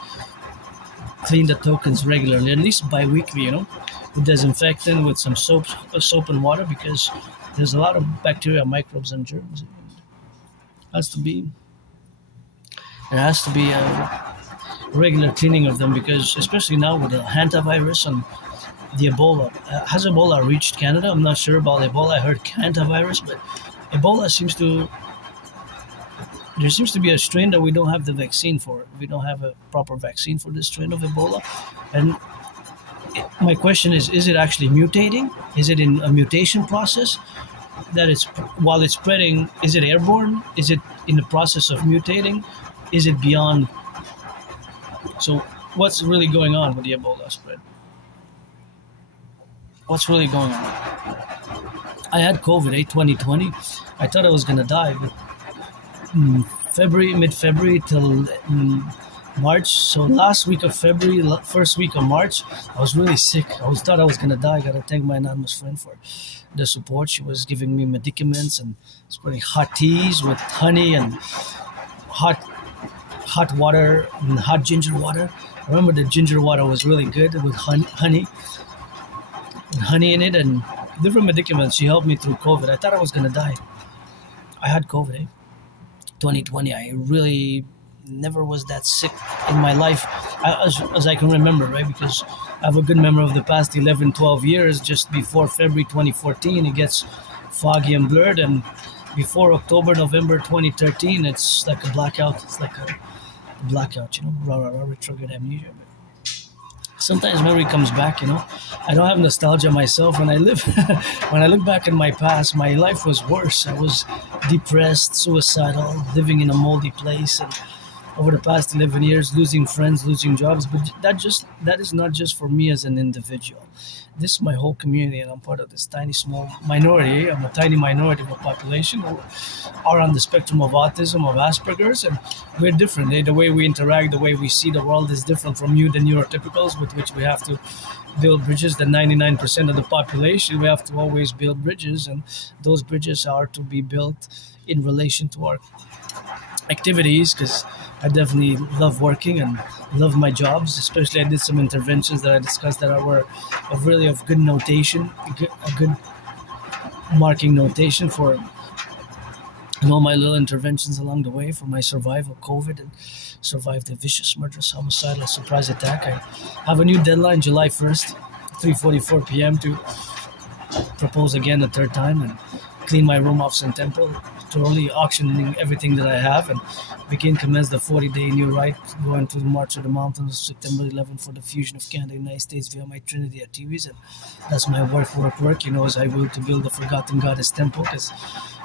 clean the tokens regularly, at least bi-weekly, with disinfectant, with some soap and water, because there's a lot of bacteria, microbes, and germs. Has to be There has to be a regular cleaning of them, because especially now with the hantavirus and the Ebola. Has Ebola reached Canada? I'm not sure about Ebola. I heard hantavirus, but Ebola there seems to be a strain that we don't have the vaccine for. We don't have a proper vaccine for this strain of Ebola. And my question is it actually mutating? Is it in a mutation process? That it's, while it's spreading, is it airborne? Is it in the process of mutating? Is it beyond? So what's really going on with the Ebola spread? What's really going on? I had COVID, 2020. I thought I was gonna die, but mid-February till March. So last week of February, first week of March, I was really sick. Thought I was gonna die. I gotta thank my anonymous friend for the support. She was giving me medicaments and spreading hot teas with honey and hot water and hot ginger water. I remember the ginger water was really good with honey in it and different medicaments. She helped me through COVID. I thought I was gonna die. I had COVID, 2020. I really never was that sick in my life as I can remember, right? Because I have a good memory of the past 11, 12 years. Just before February 2014, it gets foggy and blurred, and before October, November 2013, it's like a blackout. It's like a blackout, retrograde amnesia. Sometimes memory comes back, I don't have nostalgia myself. When I look back in my past, my life was worse. I was depressed, suicidal, living in a moldy place, and over the past 11 years, losing friends, losing jobs. But that is not just for me as an individual. This is my whole community, and I'm part of this tiny, small minority. I'm a tiny minority of a population who are on the spectrum of autism, of Asperger's, and we're different. The way we interact, the way we see the world is different from you, the neurotypicals, with which we have to build bridges. The 99% of the population, we have to always build bridges, and those bridges are to be built in relation to our activities, because I definitely love working and love my jobs. Especially I did some interventions that I discussed that were of good notation, a good marking notation for all my little interventions along the way for my survival, COVID, and survived a vicious, murderous, homicidal surprise attack. I have a new deadline, July 1st, 3:44 p.m. to propose again a third time and clean my room off St. Temple, totally auctioning everything that I have, and commence the 40-day new rite going to the March of the Mountains, September 11th, for the fusion of Canada and United States via my Trinity activities. And that's my work, as I will to build the Forgotten Goddess Temple, because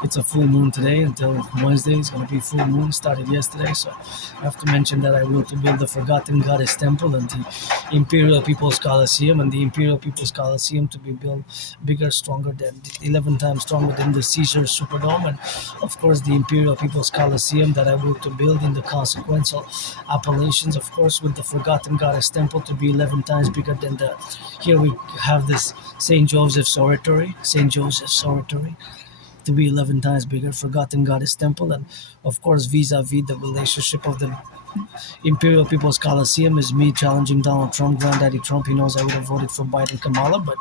it's a full moon today. Until Wednesday, it's going to be full moon, started yesterday. So I have to mention that I will to build the Forgotten Goddess Temple and the Imperial People's Coliseum, and the Imperial People's Coliseum to be built bigger, stronger than 11 times stronger than the Caesar Superdome, and of course the Imperial People's Coliseum that I will to build in the consequential appellations, of course, with the Forgotten Goddess Temple to be 11 times bigger than here we have this St. Joseph's Oratory to be 11 times bigger, Forgotten Goddess Temple. And of course, vis-a-vis the relationship of the Imperial People's Coliseum is me challenging Donald Trump, Granddaddy Trump. He knows I would have voted for Biden Kamala, but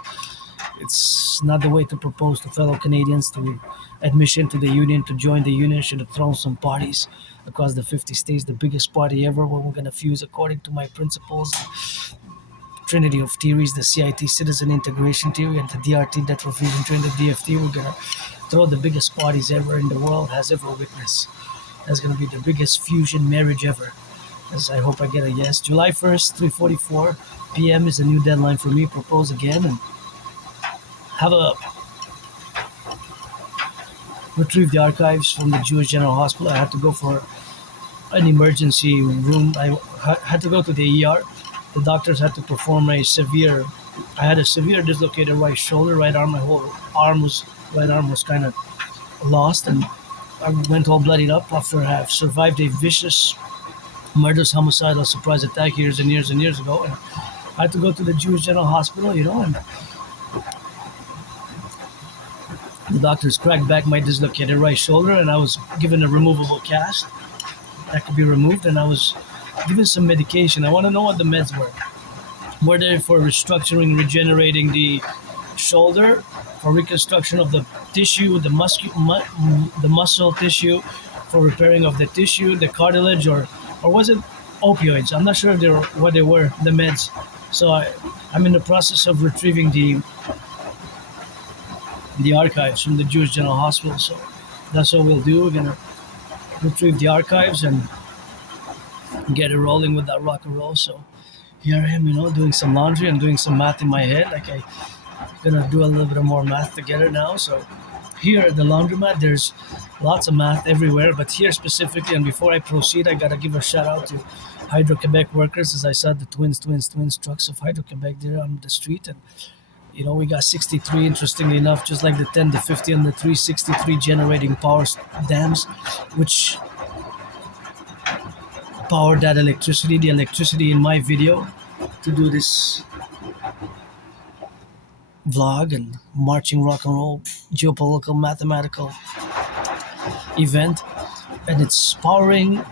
it's not the way to propose to fellow Canadians to admission to the Union, to join the Union. Should have thrown some parties across the 50 states, the biggest party ever, where we're going to fuse according to my principles, Trinity of theories, the CIT Citizen Integration Theory, and the DRT, Debt for Fusion Trinity, DFT. We're going to throw the biggest parties ever in the world has ever witnessed. That's going to be the biggest fusion marriage ever. As I hope I get a yes. July 1st, 3:44 p.m. is a new deadline for me. Propose again and retrieve the archives from the Jewish General Hospital. I had to go for an emergency room. I had to go to the ER. The doctors had to perform a severe I had a severe dislocated right shoulder, right arm. My whole arm was right arm was kind of lost, and I went all bloodied up after I have survived a vicious murderous homicidal surprise attack years and years and years ago. And I had to go to the Jewish General Hospital, and the doctors cracked back my dislocated right shoulder, and I was given a removable cast that could be removed, and I was given some medication. I want to know what the meds were. Were they for restructuring, regenerating the shoulder, for reconstruction of the tissue, the muscle tissue, for repairing of the tissue, the cartilage, or was it opioids? I'm not sure if they were, what they were, the meds. So I'm in the process of retrieving the archives from the Jewish General Hospital. So that's what we'll do. We're gonna retrieve the archives and get it rolling with that rock and roll. So here I am, doing some laundry and doing some math in my head. Like I'm gonna do a little bit of more math together now. So here at the laundromat, there's lots of math everywhere, but here specifically, and before I proceed, I gotta give a shout out to Hydro-Quebec workers. As I said, the twins trucks of Hydro-Quebec there on the street, and we got 63, interestingly enough, just like the 10, the 50, and the 363 generating power dams, which powered that electricity, the electricity in my video to do this vlog and marching rock and roll geopolitical mathematical event. And it's powering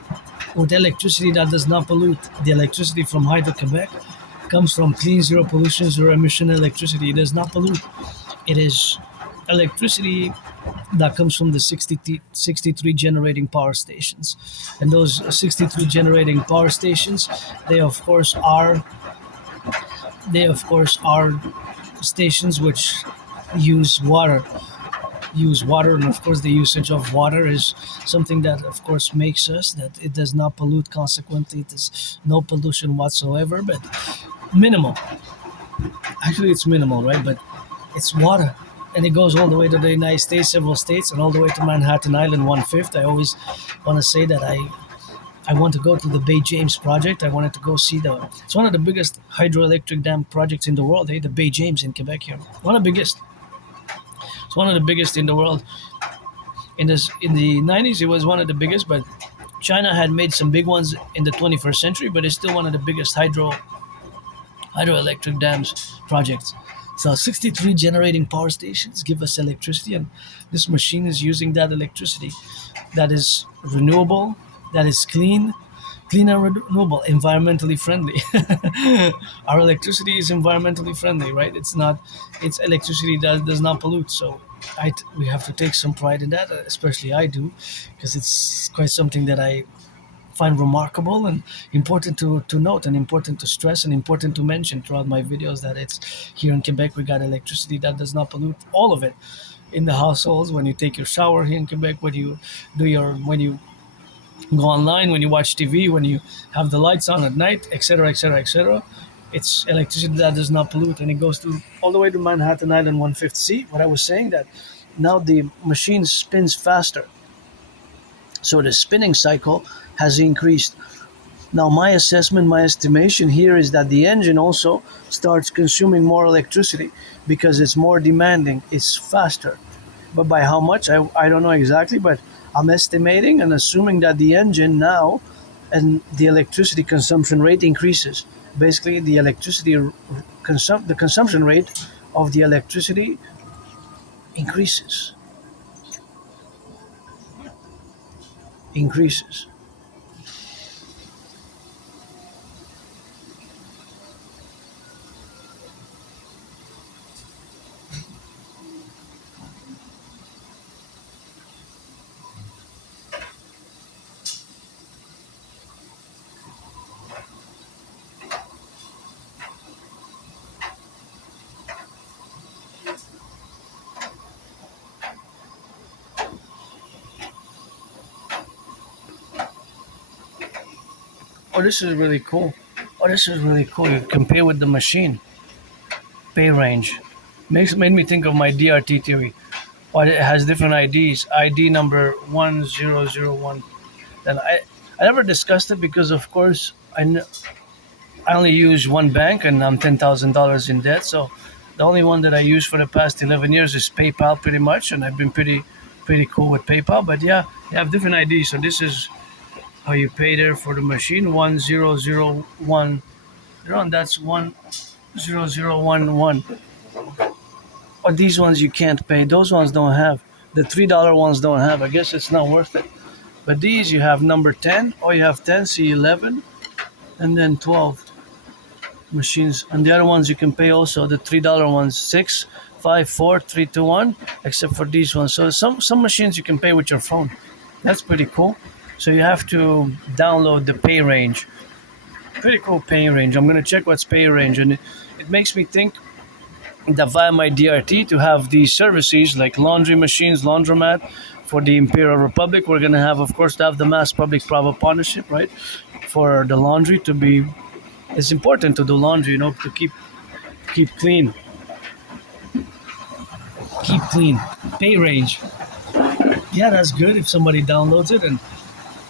with electricity that does not pollute. The electricity from Hydro-Quebec comes from clean, zero pollution, zero emission electricity. It does not pollute. It is electricity that comes from the 63 generating power stations. And those 63 generating power stations, they of course are stations which use water, and of course the usage of water is something that of course makes us that it does not pollute. Consequently, it is no pollution whatsoever, but minimal. Actually, it's minimal, right? But it's water, and it goes all the way to the United States, several states, and all the way to Manhattan Island, 1/5. I always want to say that I want to go to the Bay James project. I wanted to go see it's one of the biggest hydroelectric dam projects in the world, the Bay James in Quebec here. One of the biggest. It's one of the biggest in the world. In the 90s, it was one of the biggest, but China had made some big ones in the 21st century, but it's still one of the biggest hydroelectric dams projects. So 63 generating power stations give us electricity, and this machine is using that electricity that is renewable, that is clean and renewable, environmentally friendly. Our electricity is environmentally friendly, right? It's electricity that does not pollute. So we have to take some pride in that, especially I do, because it's quite something that I find remarkable and important to note, and important to stress, and important to mention throughout my videos, that it's here in Quebec we got electricity that does not pollute, all of it, in the households, when you take your shower here in Quebec, when you go online, when you watch TV, when you have the lights on at night, etc., etc., etc. It's electricity that does not pollute, and it goes all the way to Manhattan Island, 1/5. See what I was saying, that now the machine spins faster, so the spinning cycle has increased. Now my assessment, my estimation here is that the engine also starts consuming more electricity because it's more demanding, it's faster. But by how much, I don't know exactly, but I'm estimating and assuming that the engine now and the electricity consumption rate increases. Basically, the consumption rate of the electricity increases. Oh, this is really cool. You compare with the machine. Pay range. Made me think of my DRT theory. But it has different IDs. ID number 1001. Then I never discussed it because, of course, I only use one bank, and I'm $10,000 in debt. So the only one that I use for the past 11 years is PayPal, pretty much, and I've been pretty cool with PayPal. But yeah, you have different IDs. So this is how you pay there for the machine 1001. And that's 10011. Or these ones you can't pay. Those ones don't have. The $3 ones don't have. I guess it's not worth it. But these you have number 10, or you have 10, see 11, and then 12 machines. And the other ones you can pay also. The $3 ones 6, 5, 4, 3, 2, 1. Except for these ones. So some machines you can pay with your phone. That's pretty cool. So you have to download the pay range. Pretty cool pay range. I'm gonna check what's pay range, and it makes me think that via my DRT to have these services like laundry machines, laundromat for the Imperial Republic. We're gonna have, of course, to have the mass public private partnership, right? For the laundry to be, it's important to do laundry, to keep clean, keep clean. Pay range. Yeah, that's good if somebody downloads it, and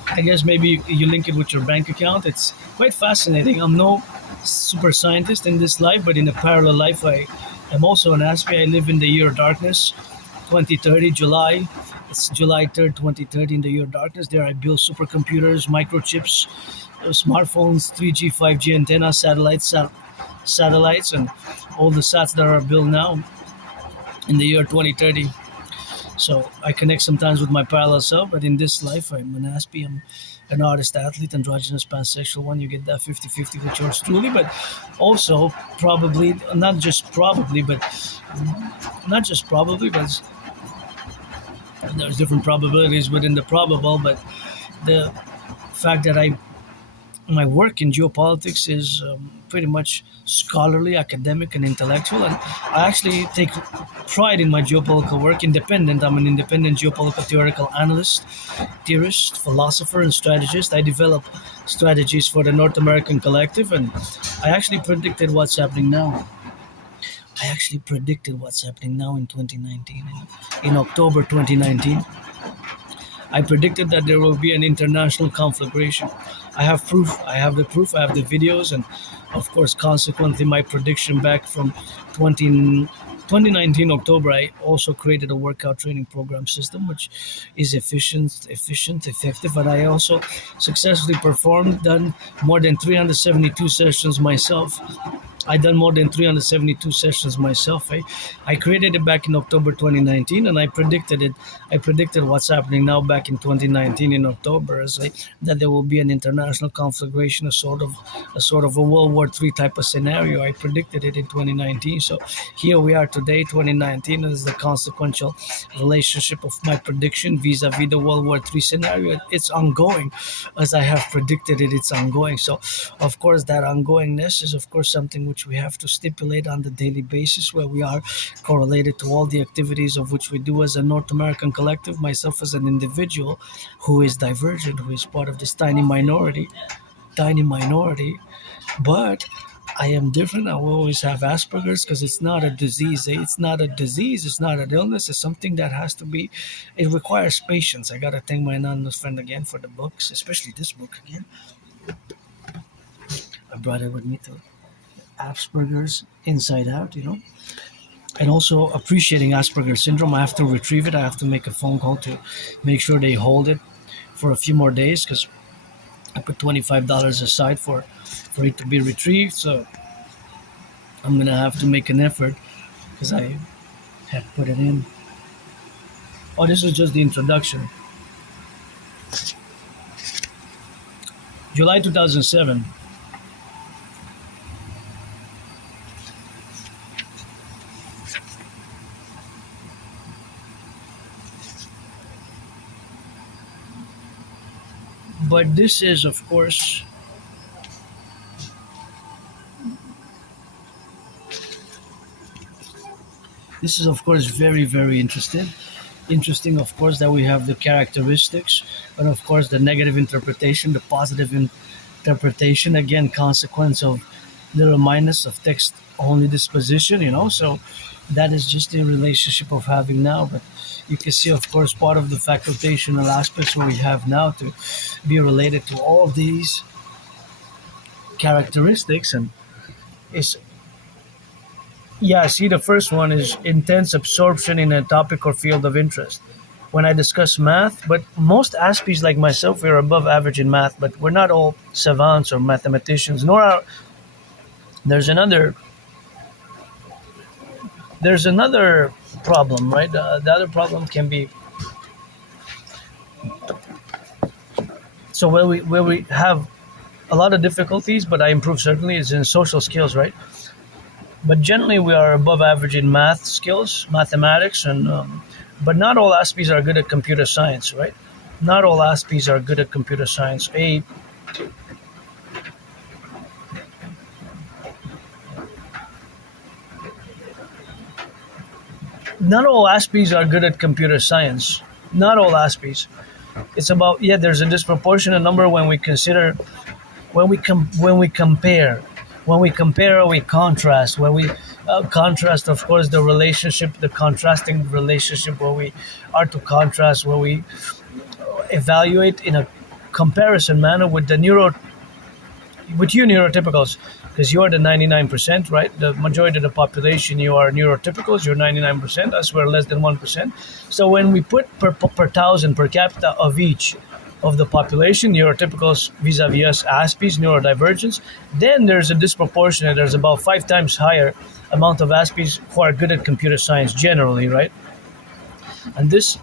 I guess maybe you link it with your bank account. It's quite fascinating. I'm no super scientist in this life, but in a parallel life, I am also an Aspie. I live in the year of darkness, 2030, July. It's July 3rd, 2030, in the year of darkness. There I build supercomputers, microchips, smartphones, 3G, 5G antennas, satellites, and all the sats that are built now in the year 2030. So I connect sometimes with my parallel self, but in this life, I'm an Aspie. I'm an artist, athlete, androgynous, pansexual one. You get that 50-50 with yours truly, but also probably, not just probably, but there's different probabilities within the probable, but the fact that my work in geopolitics is pretty much scholarly, academic, and intellectual. And I actually take pride in my geopolitical work. Independent. I'm an independent geopolitical theoretical analyst, theorist, philosopher, and strategist. I develop strategies for the North American Collectif, and I actually predicted what's happening now. In 2019, in October 2019. I predicted that there will be an international conflagration. I have proof. I have the proof. I have the videos, and of course, consequently, my prediction back from 2019 October. I also created a workout training program system, which is efficient, effective, and I also successfully done more than 372 sessions myself. I done more than 372 sessions myself. I created it back in October 2019, and I predicted it. I predicted what's happening now back in 2019 in October, that there will be an international conflagration, a sort of a World War III type of scenario. I predicted it in 2019. So here we are today, 2019, and is the consequential relationship of my prediction vis-a-vis the World War III scenario. It's ongoing, as I have predicted it. It's ongoing. So, of course, that ongoingness is, of course, something which we have to stipulate on the daily basis, where we are correlated to all the activities of which we do as a North American collective, myself as an individual who is divergent, who is part of this tiny minority, but I am different. I will always have Asperger's because it's not a disease. It's not a disease. It's not an illness. It's something that has to be, it requires patience. I got to thank my anonymous friend again for the books, especially this book again. I brought it with me to Asperger's Inside Out, and also appreciating Asperger's syndrome. I have to retrieve it. I have to make a phone call to make sure they hold it for a few more days, because I put $25 aside for it to be retrieved. So I'm gonna have to make an effort, because I have put it in. Oh, this is just the introduction. July 2007. But this is, of course, very, very interesting. Interesting, of course, that we have the characteristics, and of course, the negative interpretation, the positive interpretation. Again, consequence of little minus of text only disposition, So that is just the relationship of having now. But you can see, of course, part of the facultational aspects we have now to be related to all these characteristics, and is yeah. See, the first one is intense absorption in a topic or field of interest. When I discuss math, but most Aspies like myself, we're above average in math, but we're not all savants or mathematicians. Nor are there's another there's another problem, right? The other problem can be so where we have a lot of difficulties, but I improve certainly is in social skills, right? But generally we are above average in math skills, mathematics, and but not all Aspies are good at computer science, right? Not all Aspies are good at computer science. Not all Aspies are good at computer science. Not all Aspies. It's about yeah. There's a disproportionate number when we consider when we compare or we contrast when we contrast, of course, the relationship, the contrasting relationship where we are to contrast, where we evaluate in a comparison manner with the with you neurotypicals, because you are the 99%, right? The majority of the population, you are neurotypicals, you're 99%, us we're less than 1%. So when we put per thousand per capita of each of the population, neurotypicals vis-a-vis us Aspies, neurodivergence, then there's a disproportionate, there's about 5 times higher amount of Aspies who are good at computer science generally, right? And this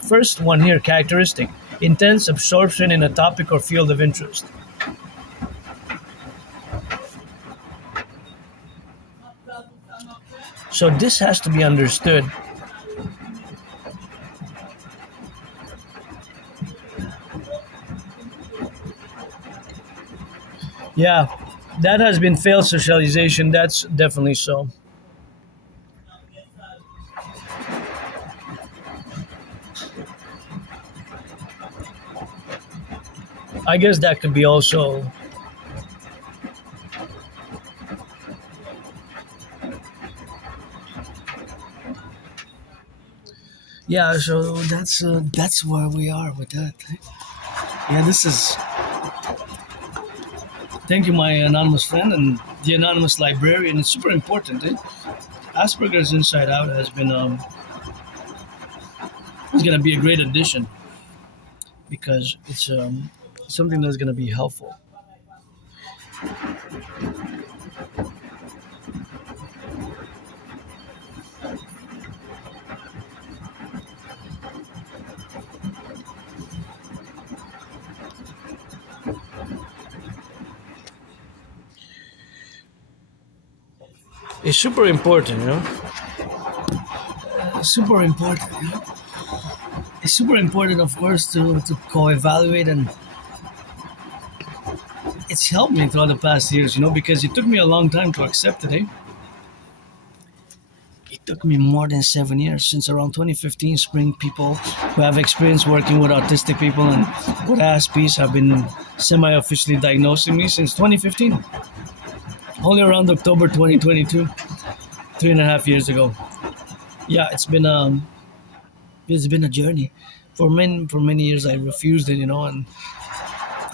first one here, characteristic, intense absorption in a topic or field of interest. So this has to be understood. Yeah, that has been failed socialization. That's definitely so. I guess that could be also. Yeah, so that's where we are with that. Yeah, this is. Thank you, my anonymous friend and the anonymous librarian. It's super important. Asperger's Inside Out has been is going to be a great addition because it's something that's going to be helpful. It's super important, you know. Super important. You know? It's super important, of course, to co-evaluate, and it's helped me throughout the past years, you know, because it took me a long time to accept it. It took me more than 7 years since around 2015 spring. People who have experience working with autistic people and with Aspies have been semi-officially diagnosing me since 2015. Only around October 2022, 3.5 years ago. Yeah, it's been a journey. For many years, I refused it, you know, and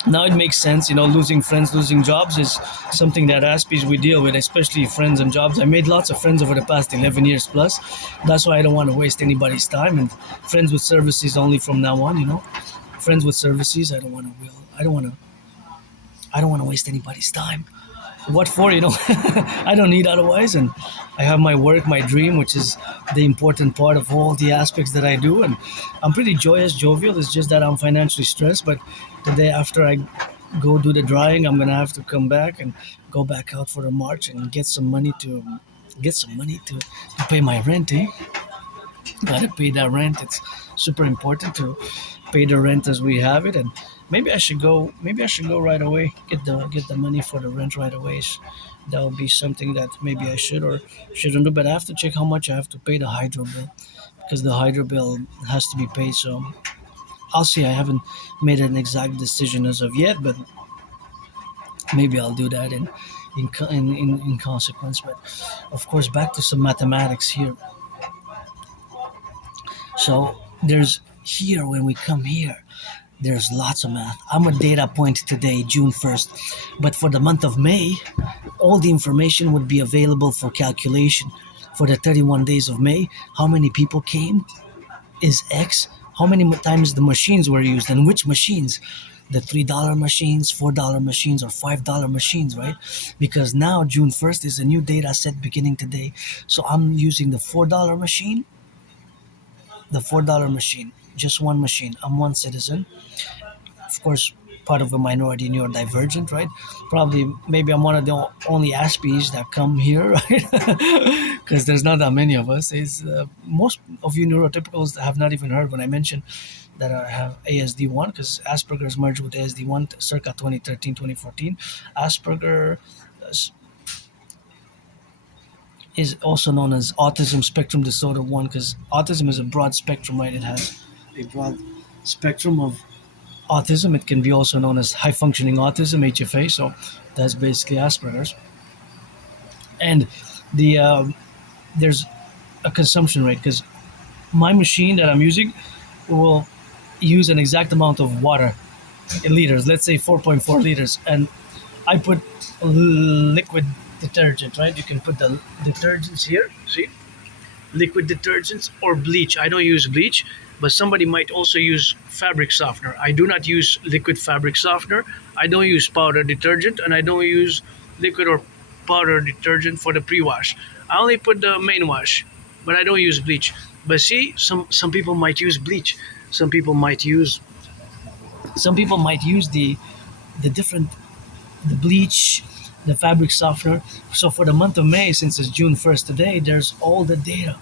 now it makes sense. You know, losing friends, losing jobs is something that Aspies we deal with, especially friends and jobs. I made lots of friends over the past 11 years plus. That's why I don't want to waste anybody's time. And friends with services only from now on. You know, friends with services. I don't want to waste anybody's time. What for? You know, I don't need otherwise. And I have my work, my dream, which is the important part of all the aspects that I do. And I'm pretty joyous, jovial. It's just that I'm financially stressed. But the day after I go do the drying, I'm gonna have to come back and go back out for the march and get some money to pay my rent. Gotta pay that rent. It's super important to pay the rent as we have it. And maybe I should go right away. Get the money for the rent right away. That would be something that maybe I should or shouldn't do. But I have to check how much I have to pay the hydro bill because the hydro bill has to be paid. So I'll see. I haven't made an exact decision as of yet, but maybe I'll do that in consequence. But of course, back to some mathematics here. So there's here when we come here, There's lots of math. I'm a data point today, June 1st, but for the month of May, all the information would be available for calculation. For the 31 days of May, how many people came is X, how many times the machines were used, and which machines, the $3 machines, $4 machines, or $5 machines, right? Because now June 1st is a new data set beginning today. So I'm using the $4 machine, just one machine. I'm one citizen, of course, part of a minority neurodivergent, right? Probably, maybe I'm one of the only Aspies that come here, right? Because there's not that many of us. Is most of you neurotypicals have not even heard when I mentioned that I have ASD1, because Asperger's merged with ASD1 circa 2013, 2014. Asperger is also known as autism spectrum disorder 1, because autism is a broad spectrum, right? It has a broad spectrum of autism. It can be also known as high functioning autism, HFA. So that's basically Asperger's. And the there's a consumption rate, because my machine that I'm using will use an exact amount of water in liters. Let's say 4.4 liters, and I put liquid detergent. Right, you can put the detergents here. See, liquid detergents or bleach. I don't use bleach, but somebody might also use fabric softener. I do not use liquid fabric softener. I don't use powder detergent, and I don't use liquid or powder detergent for the pre-wash. I only put the main wash, but I don't use bleach. But see, some people might use bleach. Some people might use the different the bleach, the fabric softener. So for the month of May, since it's June 1st today, there's all the data.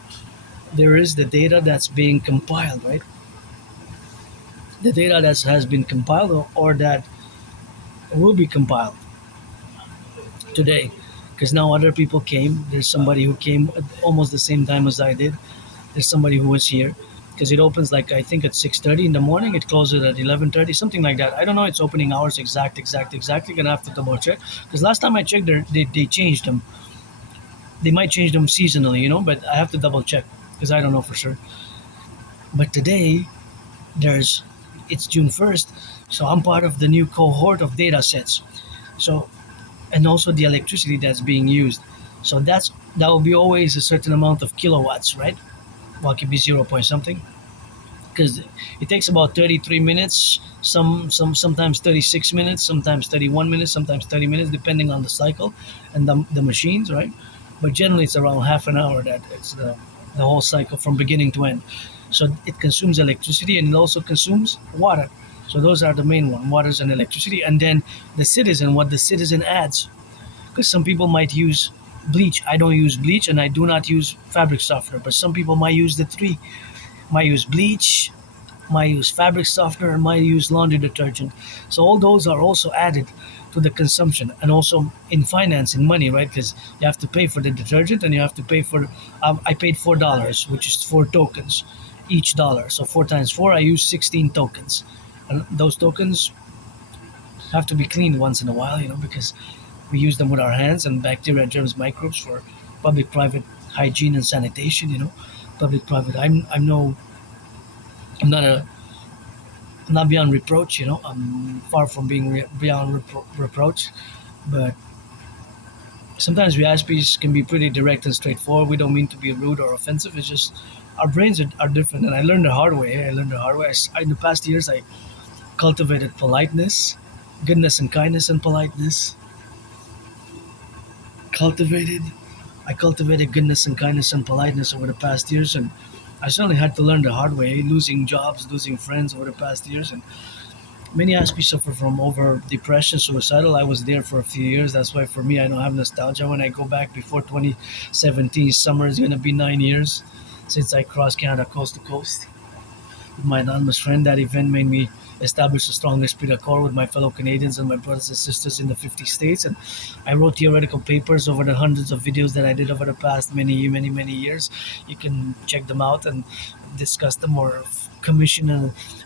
There is the data that's being compiled, right? The data that has been compiled, or that will be compiled today. Because now other people came. There's somebody who came at almost the same time as I did. There's somebody who was here. Because it opens like, I think, at 6:30 in the morning. It closes at 11:30, something like that. I don't know its opening hours exactly. Gonna have to double check. Because last time I checked, they changed them. They might change them seasonally, but I have to double check because I don't know for sure. But today, there's it's June 1st, so I'm part of the new cohort of data sets. So, and also the electricity that's being used. So that will be always a certain amount of kilowatts, right? Well, it could be 0 point something, because it takes about 33 minutes, sometimes 36 minutes, sometimes 31 minutes, sometimes 30 minutes, depending on the cycle and the machines, right? But generally, it's around half an hour that it's the whole cycle from beginning to end. So it consumes electricity, and it also consumes water. So those are the main one: water and electricity, and then what the citizen adds. Because some people might use bleach. I don't use bleach, and I do not use fabric softener. But some people might use the three. Might use bleach, might use fabric softener, and might use laundry detergent. So all those are also added to the consumption, and also in finance, in money, right? Because you have to pay for the detergent, and you have to pay for. I paid $4, which is 4 tokens, each dollar. So 4 times 4, I use 16 tokens, and those tokens have to be cleaned once in a while, because we use them with our hands, and bacteria, germs, microbes for public-private hygiene and sanitation. Public-private. I'm no. I'm not a. I'm not beyond reproach. I'm far from being beyond reproach, but sometimes we Aspies can be pretty direct and straightforward. We don't mean to be rude or offensive. It's just our brains are different, and I learned the hard way. In the past years, I cultivated politeness, goodness and kindness and politeness. I cultivated goodness and kindness and politeness over the past years, and I certainly had to learn the hard way, losing jobs, losing friends over the past years, and many Aspies suffer from over depression, suicidal. I was there for a few years. That's why for me, I don't have nostalgia. When I go back before 2017 summer, it's going to be 9 years since I crossed Canada coast to coast with my anonymous friend. That event made me establish a strong esprit de corps with my fellow Canadians and my brothers and sisters in the 50 states. And I wrote theoretical papers over the hundreds of videos that I did over the past many years. You can check them out and discuss them, or commission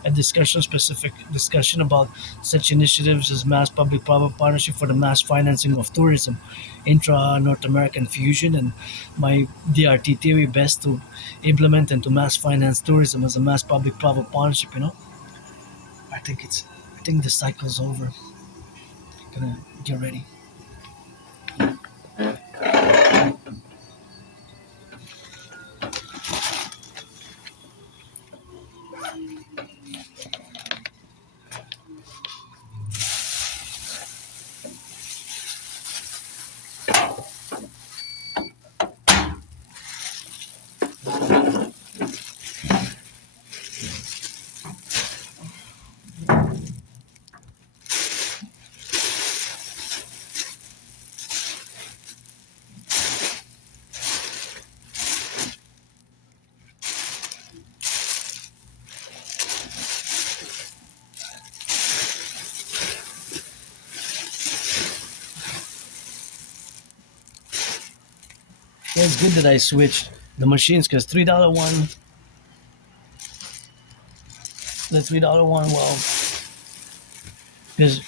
a discussion, specific discussion about such initiatives as mass public-private partnership for the mass financing of tourism, intra-North American fusion, and my DRT theory, best to implement and to mass finance tourism as a mass public-private partnership. I think the cycle's over. Gonna get ready. Yeah, it's good that I switched the machines because $3 one, the $3 one, well, because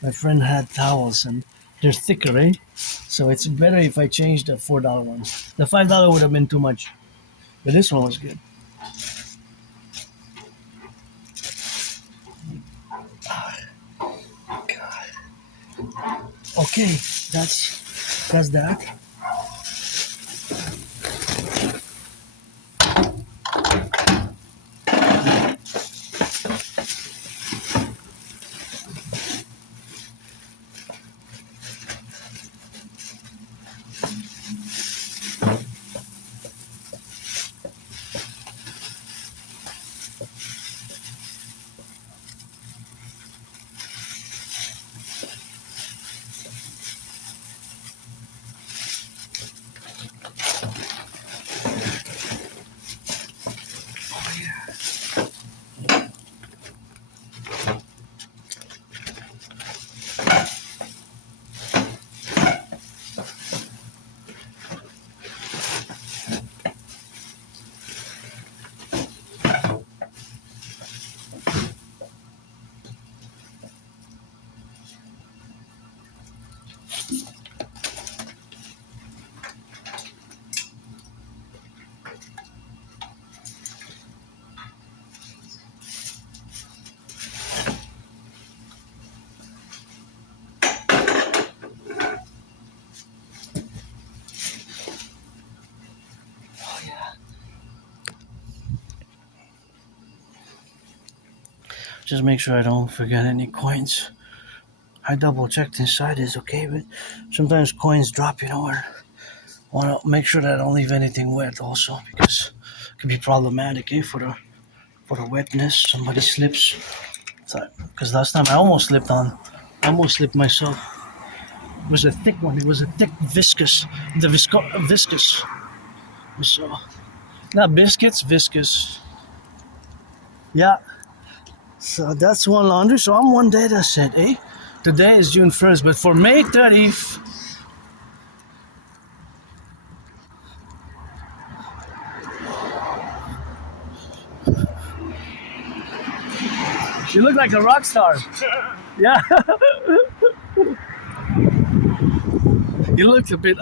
my friend had towels and they're thicker, eh? So it's better if I change the $4 one. The $5 would have been too much, but this one was good. Okay, that's that. Just make sure I don't forget any coins. I double checked inside is okay, but sometimes coins drop, or I want to make sure that I don't leave anything wet also because it can be problematic, for the wetness. Somebody slips. Because last time I almost slipped myself. It was a thick one. It was a thick viscous. Viscous. So, not biscuits, viscous. Yeah. So that's one laundry. So I'm one day, that's it, eh? Today is June 1st, but for May 30th, you look like a rock star. Yeah. You look a bit,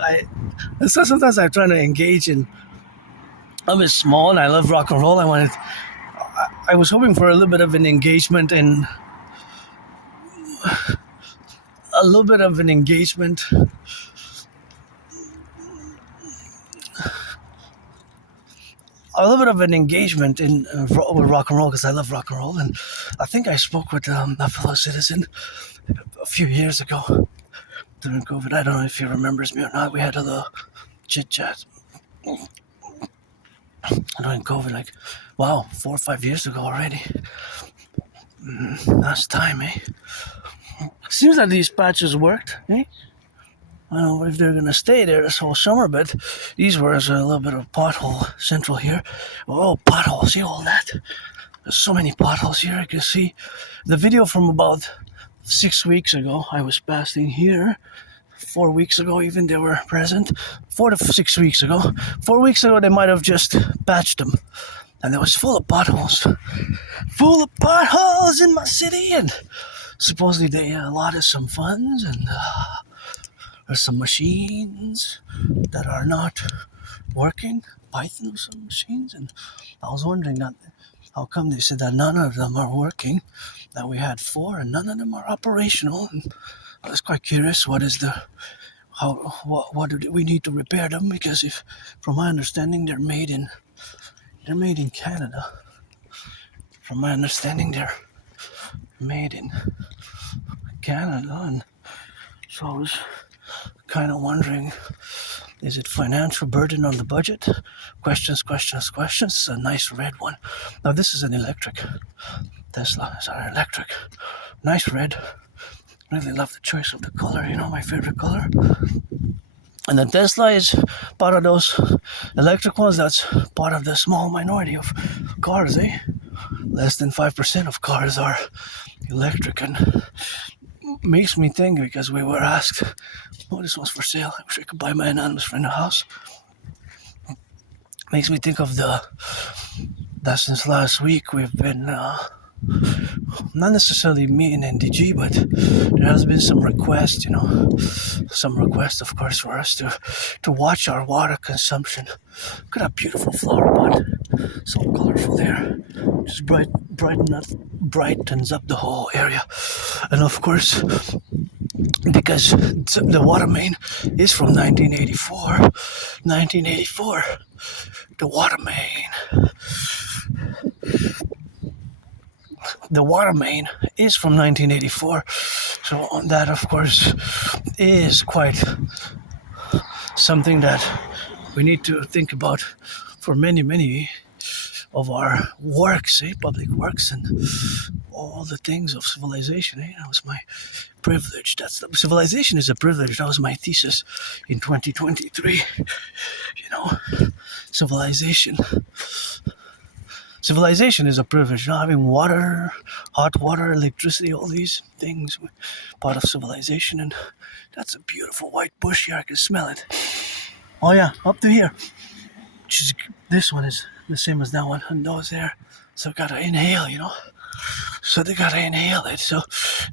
so sometimes I'm trying to engage in, I'm small and I love rock and roll. I was hoping for a little bit of an engagement and a little bit of an engagement. A little bit of an engagement in with rock and roll because I love rock and roll, and I think I spoke with a fellow citizen a few years ago during COVID. I don't know if he remembers me or not. We had a little chit chat during COVID, like, wow, 4 or 5 years ago already. Last time, eh? Seems like these patches worked, eh? I don't know if they're gonna stay there this whole summer, but these were a little bit of pothole central here. Oh, potholes, see all that? There's so many potholes here. I can see the video from about 6 weeks ago. I was passing here 4 weeks ago, even they were present. 4 to 6 weeks ago. 4 weeks ago, they might have just patched them. And it was full of potholes. Full of potholes in my city. And supposedly they allotted some funds and there's some machines that are not working. Python some machines. And I was wondering how come they said that none of them are working, that we had 4 and none of them are operational. And I was quite curious, what do we need to repair them, because if, from my understanding, they're made in Canada. From my understanding, they're made in Canada, and so I was kind of wondering, is it financial burden on the budget? Questions. A nice red one. Now this is an electric Tesla. It's our electric. Nice red. Really love the choice of the color. My favorite color. And the Tesla is part of those electric ones. That's part of the small minority of cars, eh? Less than 5% of cars are electric, and makes me think, because we were asked, this was for sale. I wish I could buy my anonymous friend a house. Makes me think of that since last week we've been, not necessarily me and N.A.C.W.P, but there has been some requests, of course, for us to watch our water consumption. Look at that beautiful flower pot. So colorful there. Just brightens up the whole area. And of course, because the water main is from 1984. The water main is from 1984. So that, of course, is quite something that we need to think about for many of our works, public works, and all the things of civilization. That was my privilege. Civilization is a privilege. That was my thesis in 2023. Civilization is a privilege. Having water, hot water, electricity, all these things, part of civilization. And that's a beautiful white bush here. I can smell it. Oh yeah, up to here. This one is the same as that one, and those there. So gotta inhale, So they gotta inhale it. So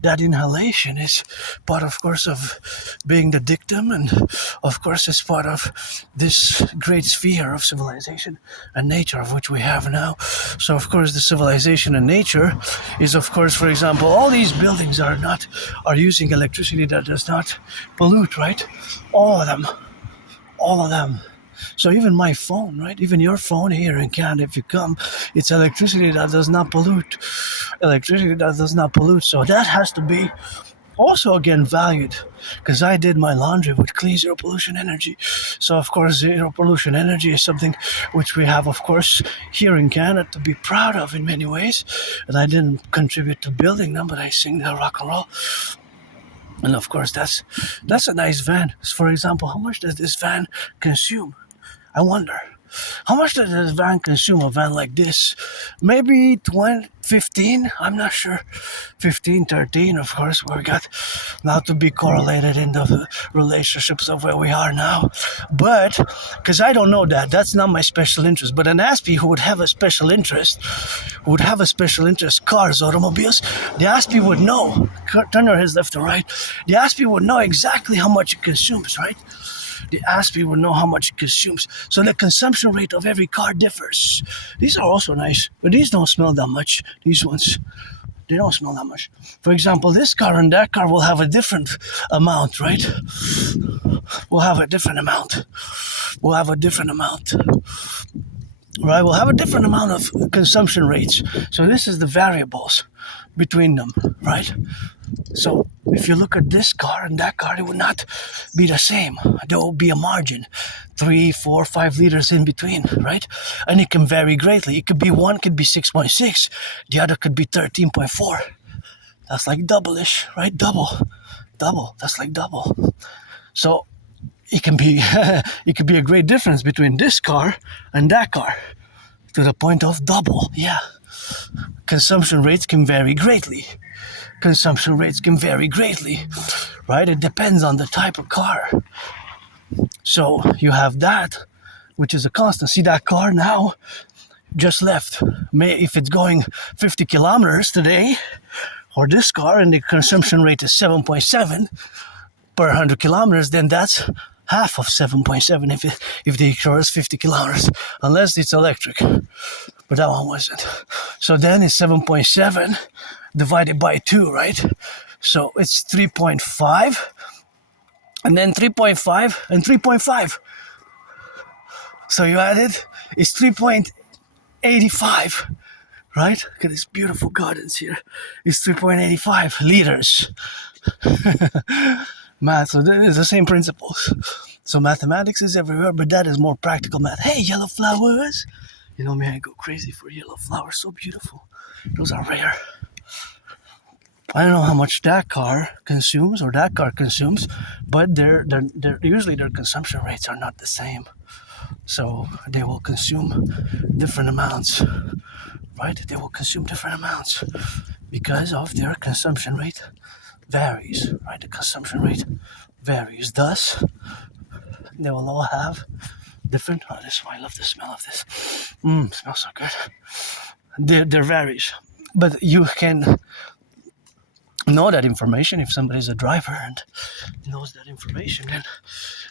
that inhalation is part, of course, of being the dictum, and of course it's part of this great sphere of civilization and nature of which we have now. So of course the civilization and nature is, of course, for example, all these buildings are using electricity that does not pollute, right? All of them. So even my phone, right? Even your phone here in Canada, if you come, it's electricity that does not pollute. So that has to be also, again, valued, because I did my laundry with clean zero pollution energy. So of course, zero pollution energy is something which we have, of course, here in Canada to be proud of in many ways. And I didn't contribute to building them, but I sing the Rock&Roll. And of course, that's a nice van. For example, how much does this van consume? I wonder. How much does this van consume, a van like this? Maybe 15, I'm not sure. 15, 13, of course, where we got not to be correlated in the relationships of where we are now. But, because I don't know that's not my special interest. But an Aspie who would have a special interest, cars, automobiles, the Aspie would know. Turn your heads left to right. The Aspie would know exactly how much it consumes, right? The Aspie would know how much it consumes. So the consumption rate of every car differs. These are also nice, but these don't smell that much. These ones, they don't smell that much. For example, this car and that car will have a different amount, right? We'll have a different amount. Right, we'll have a different amount of consumption rates. So this is the variables between them, right? So if you look at this car and that car, it would not be the same. There will be a margin, 3, 4, 5 liters in between, right? And it can vary greatly. It could be 6.6. The other could be 13.4. That's like double-ish, right? Double. That's like double. So it can be a great difference between this car and that car, to the point of double. Yeah. Consumption rates can vary greatly. Right? It depends on the type of car. So you have that, which is a constant. See that car now just left. If it's going 50 kilometers today, or this car, and the consumption rate is 7.7 per 100 kilometers, then that's half of 7.7 if the incur is 50 kilometers, unless it's electric. But that one wasn't. So then it's 7.7 divided by 2, right? So it's 3.5, and then 3.5 and 3.5. So you add it, it's 3.85, right? Look at these beautiful gardens here. It's 3.85 liters. Math, so it's the same principles. So mathematics is everywhere, but that is more practical math. Hey, yellow flowers! You know me, I go crazy for yellow flowers. So beautiful. Those are rare. I don't know how much that car consumes, but they're usually their consumption rates are not the same. So they will consume different amounts, right? They will consume different amounts because of their consumption rate varies, right? The consumption rate varies. Thus, they will all have different. Oh, this one, I love the smell of this. Smells so good. There varies, but you can know that information if somebody's a driver and knows that information. Then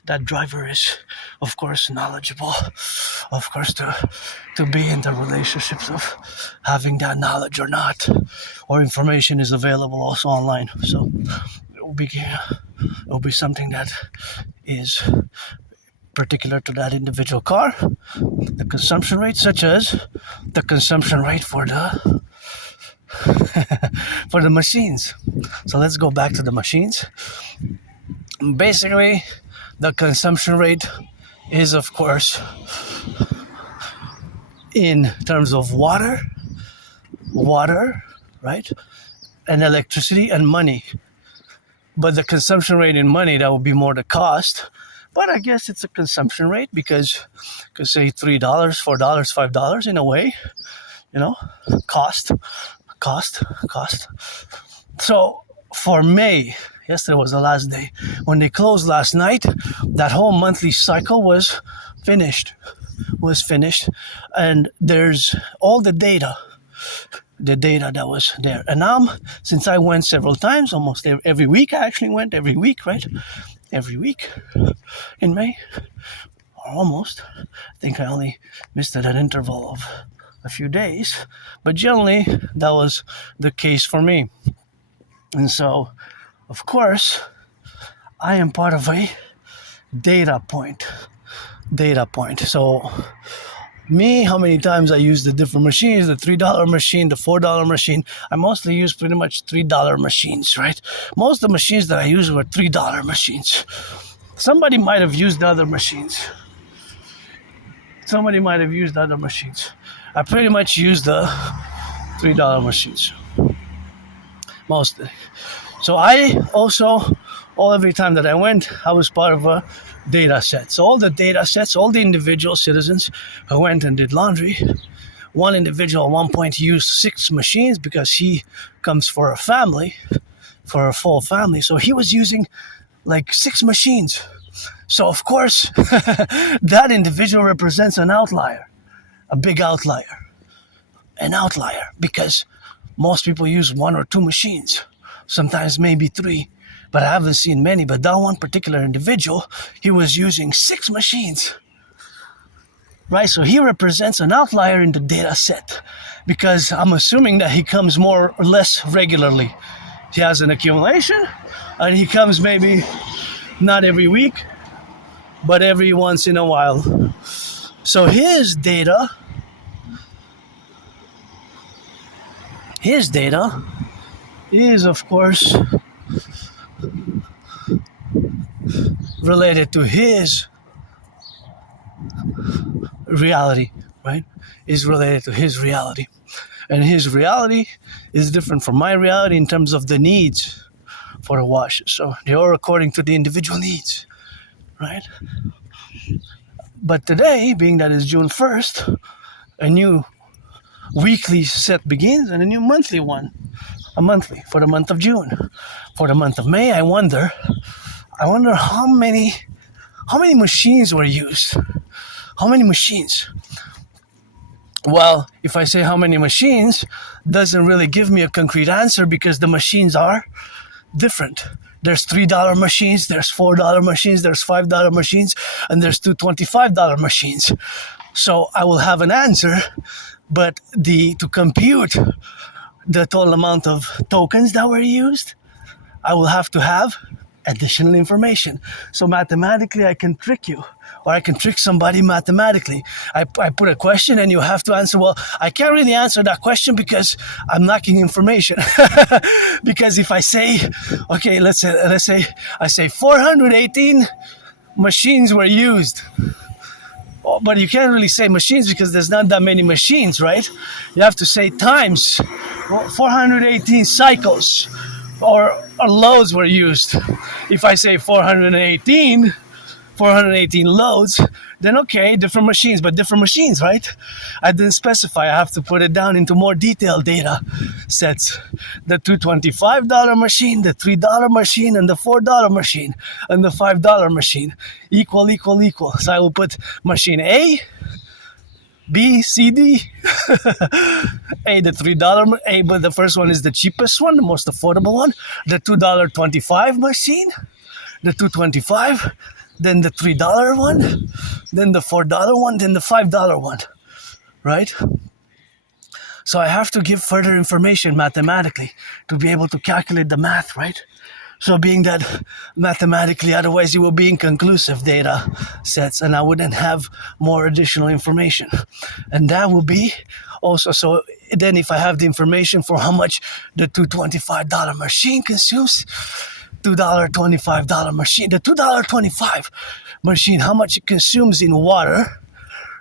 that driver is, of course, knowledgeable. Of course, to be in the relationships of having that knowledge or not, or information is available also online. So it will be something that is particular to that individual car, the consumption rate, such as the consumption rate for the for the machines. So let's go back to the machines. Basically, the consumption rate is, of course, in terms of water, right, and electricity and money. But the consumption rate in money, that would be more the cost. But I guess it's a consumption rate because say $3, $4, $5 in a way, cost. So for May, yesterday was the last day. When they closed last night, that whole monthly cycle was finished. And there's all the data that was there. And now, since I went several times, almost every week, I actually went every week, right? Every week in May, or almost. I think I only missed an interval of a few days, but generally that was the case for me. And so, of course, I am part of a data point. So how many times I use the different machines, the $3 machine, the $4 machine. I mostly use pretty much $3 machines, right? Most of the machines that I use were $3 machines. Somebody might have used other machines. I pretty much use the $3 machines. Mostly. So I also, every time that I went, I was part of a data set. So all the data sets, all the individual citizens who went and did laundry. One individual at one point used 6 machines because he comes for a full family. So he was using like 6 machines. So of course, that individual represents an outlier. A big outlier. Because most people use 1 or 2 machines, sometimes maybe 3, but I haven't seen many. But that one particular individual, he was using 6 machines, right? So he represents an outlier in the data set because I'm assuming that he comes more or less regularly. He has an accumulation and he comes maybe not every week, but every once in a while. So his data is, of course, related to his reality, right? Is related to his reality. And his reality is different from my reality in terms of the needs for the washes. So they are according to the individual needs, right? But today, being that it's June 1st, a new weekly set begins and a new monthly one. A monthly for the month of June. For the month of May, I wonder how many machines were used. How many machines? Well, if I say how many machines, doesn't really give me a concrete answer because the machines are different. There's $3 machines, there's $4 machines, there's $5 machines, and there's two $25 machines. So I will have an answer, but to compute the total amount of tokens that were used, I will have to have additional information. So mathematically, I can trick you, or I can trick somebody mathematically. I put a question and you have to answer, well, I can't really answer that question because I'm lacking information. Because if I say, okay, let's say I say 418 machines were used. But you can't really say machines because there's not that many machines, right? You have to say times 418 cycles or loads were used. If I say 418 loads, then okay, different machines, but different machines, right? I didn't specify. I have to put it down into more detailed data sets. The $225 machine, the $3 machine, and the $4 machine, and the $5 machine. Equal. So I will put machine A, B, C, D. A, the $3 A, but the first one is the cheapest one, the most affordable one. The $2.25 machine, the $2.25, then the $3 one, then the $4 one, then the $5 one, right? So I have to give further information mathematically to be able to calculate the math, right? So being that mathematically, otherwise it will be inconclusive data sets and I wouldn't have more additional information. And that will be also, so then if I have the information for how much the $225 machine consumes, $2.25 machine, the $2.25 machine, how much it consumes in water,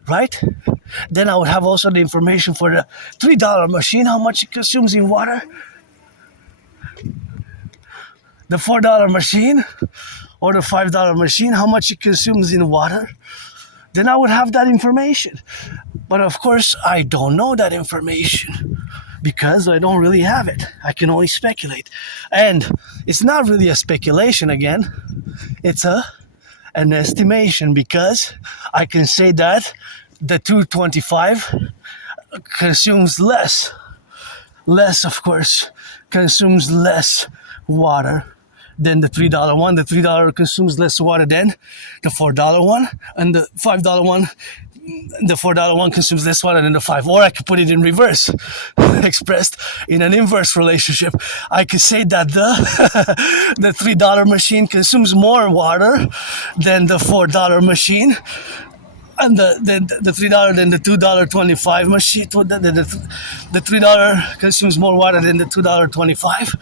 right? Then I would have also the information for the $3 machine, how much it consumes in water. The $4 machine or the $5 machine, how much it consumes in water. Then I would have that information. But of course, I don't know that information because I don't really have it. I can only speculate. And it's not really a speculation again. It's an estimation because I can say that the 225 consumes less, of course, consumes less water than the $3 one. The $3 consumes less water than the $4 one, and the $5 one, the $4 one consumes less water than the $5. Or I could put it in reverse, expressed in an inverse relationship. I could say that the $3 machine consumes more water than the $4 machine, and the $3 than the $2.25 machine. The $3 consumes more water than the $2.25.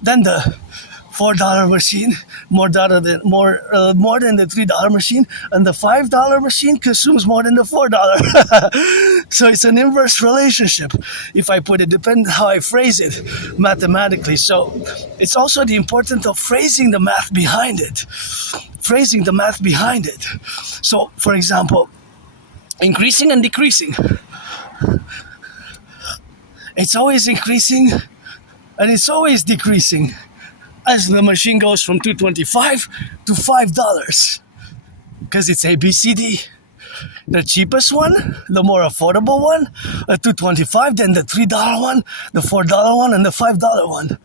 Then the $4 machine more than the $3 machine, and the $5 machine consumes more than the $4. So it's an inverse relationship. If I put it, depends how I phrase it mathematically. So it's also the importance of phrasing the math behind it. So, for example, increasing and decreasing. It's always increasing and it's always decreasing as the machine goes from $2.25 to $5 because it's ABCD. The cheapest one, the more affordable one, $2.25, then the $3 one, the $4 one, and the $5 one.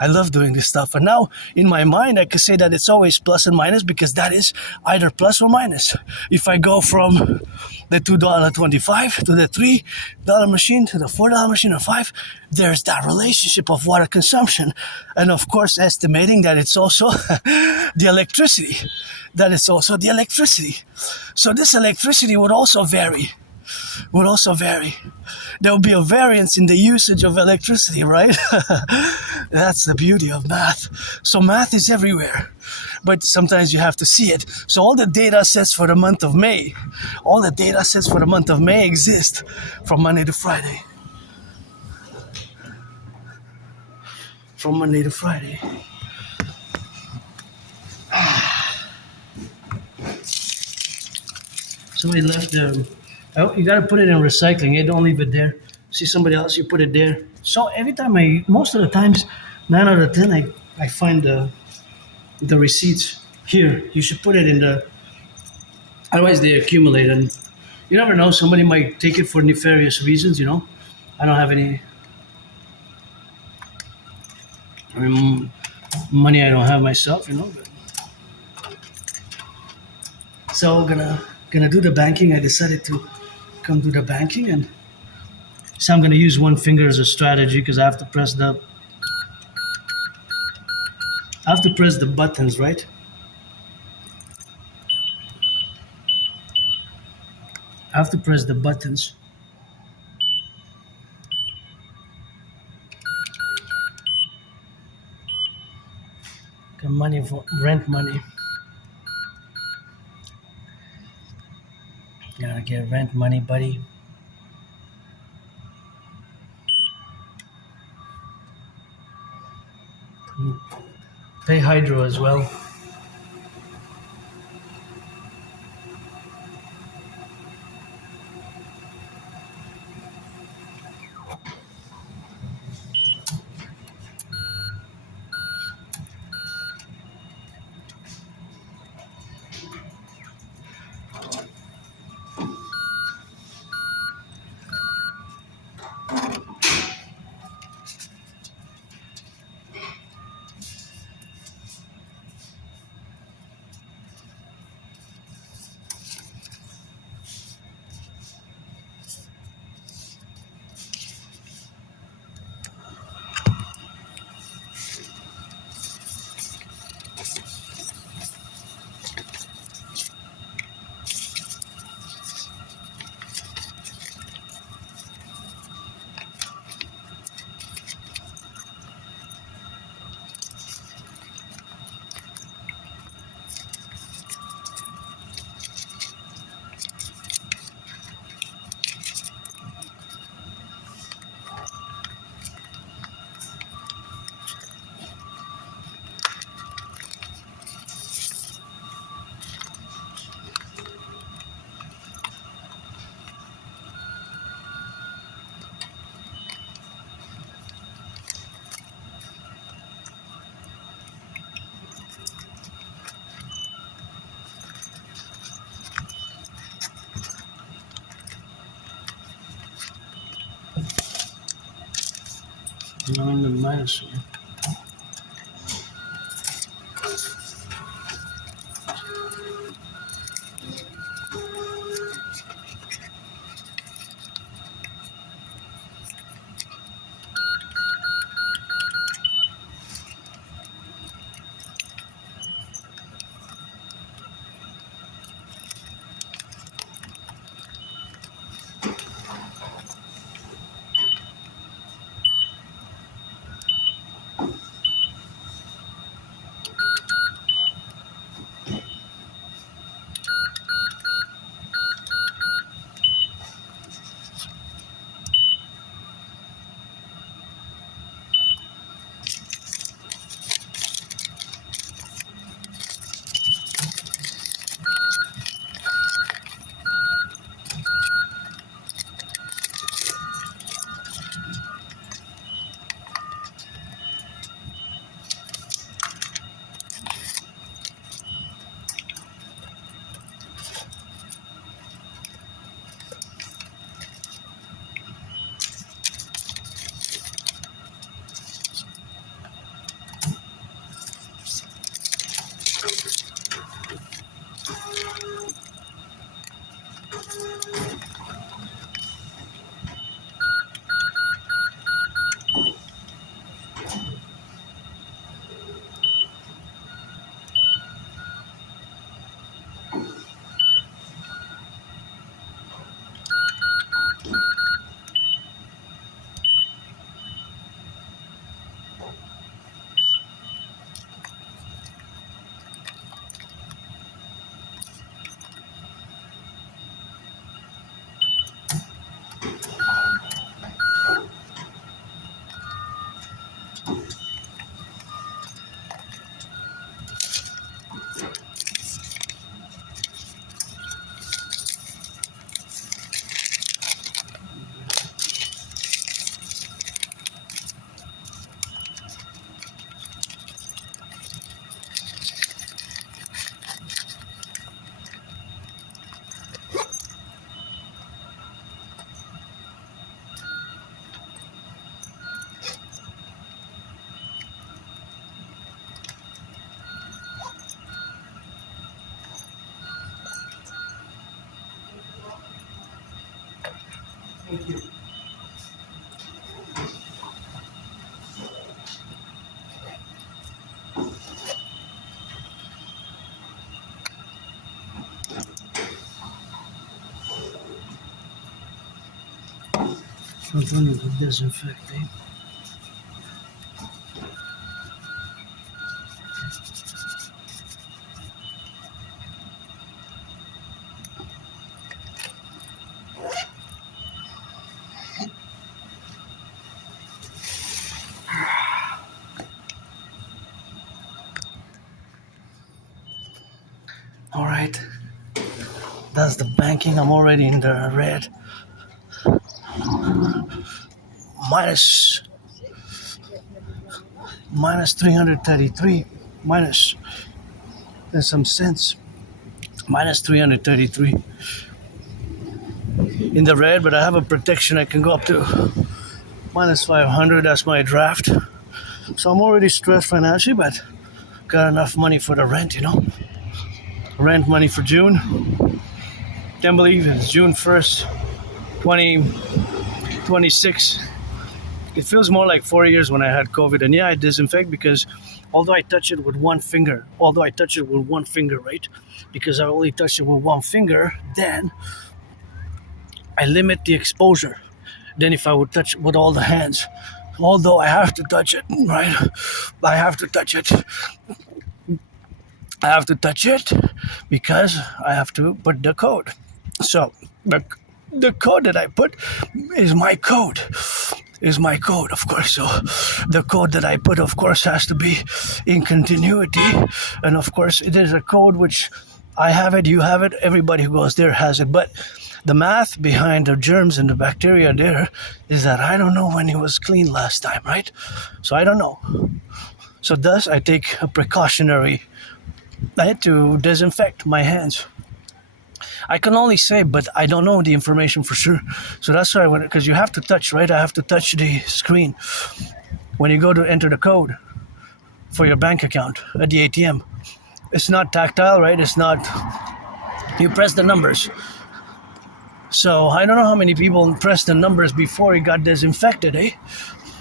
I love doing this stuff. And now, in my mind, I can say that it's always plus and minus because that is either plus or minus. If I go from the $2.25 to the $3 machine to the $4 machine or $5, there's that relationship of water consumption. And of course, estimating that it's also the electricity. So this electricity would also vary. There will be a variance in the usage of electricity, right? That's the beauty of math. So math is everywhere, but sometimes you have to see it. So all the data sets for the month of May exist from Monday to Friday. Somebody left them. Oh, you gotta put it in recycling. You don't leave it there. See somebody else, you put it there. So every time most of the times, 9 out of 10, I find the receipts here. You should put it in otherwise they accumulate and you never know. Somebody might take it for nefarious reasons, I don't have any. Money I don't have myself, But so gonna do the banking. I decided to come do the banking, and so I'm gonna use one finger as a strategy because I have to press the buttons, right? I have to press the buttons. Get money for rent money. Gotta get rent money, buddy. Pay hydro as well. I'm in the minus. Something to disinfecting. All right, that's the banking. I'm already in the red. Minus 333, minus in some sense, minus 333 in the red, but I have a protection. I can go up to minus 500. That's my draft. So I'm already stressed financially, but got enough money for the rent, rent money for June. Can't believe it's June 1st, 2026. It feels more like 4 years when I had COVID. And yeah, I disinfect because although I touch it with one finger, right? Because I only touch it with one finger, then I limit the exposure. Then if I would touch it with all the hands, although I have to touch it, right? I have to touch it because I have to put the code. So the code that I put is my code. Of course. So the code that I put, of course, has to be in continuity. And of course, it is a code which I have it, you have it, everybody who goes there has it. But the math behind the germs and the bacteria there is that I don't know when it was clean last time, right? So I don't know. So thus, I take a precautionary. I had to disinfect my hands. I can only say, but I don't know the information for sure. So that's why because you have to touch, right? I have to touch the screen when you go to enter the code for your bank account at the ATM. It's not tactile, right? It's not, you press the numbers. So I don't know how many people pressed the numbers before it got disinfected, eh?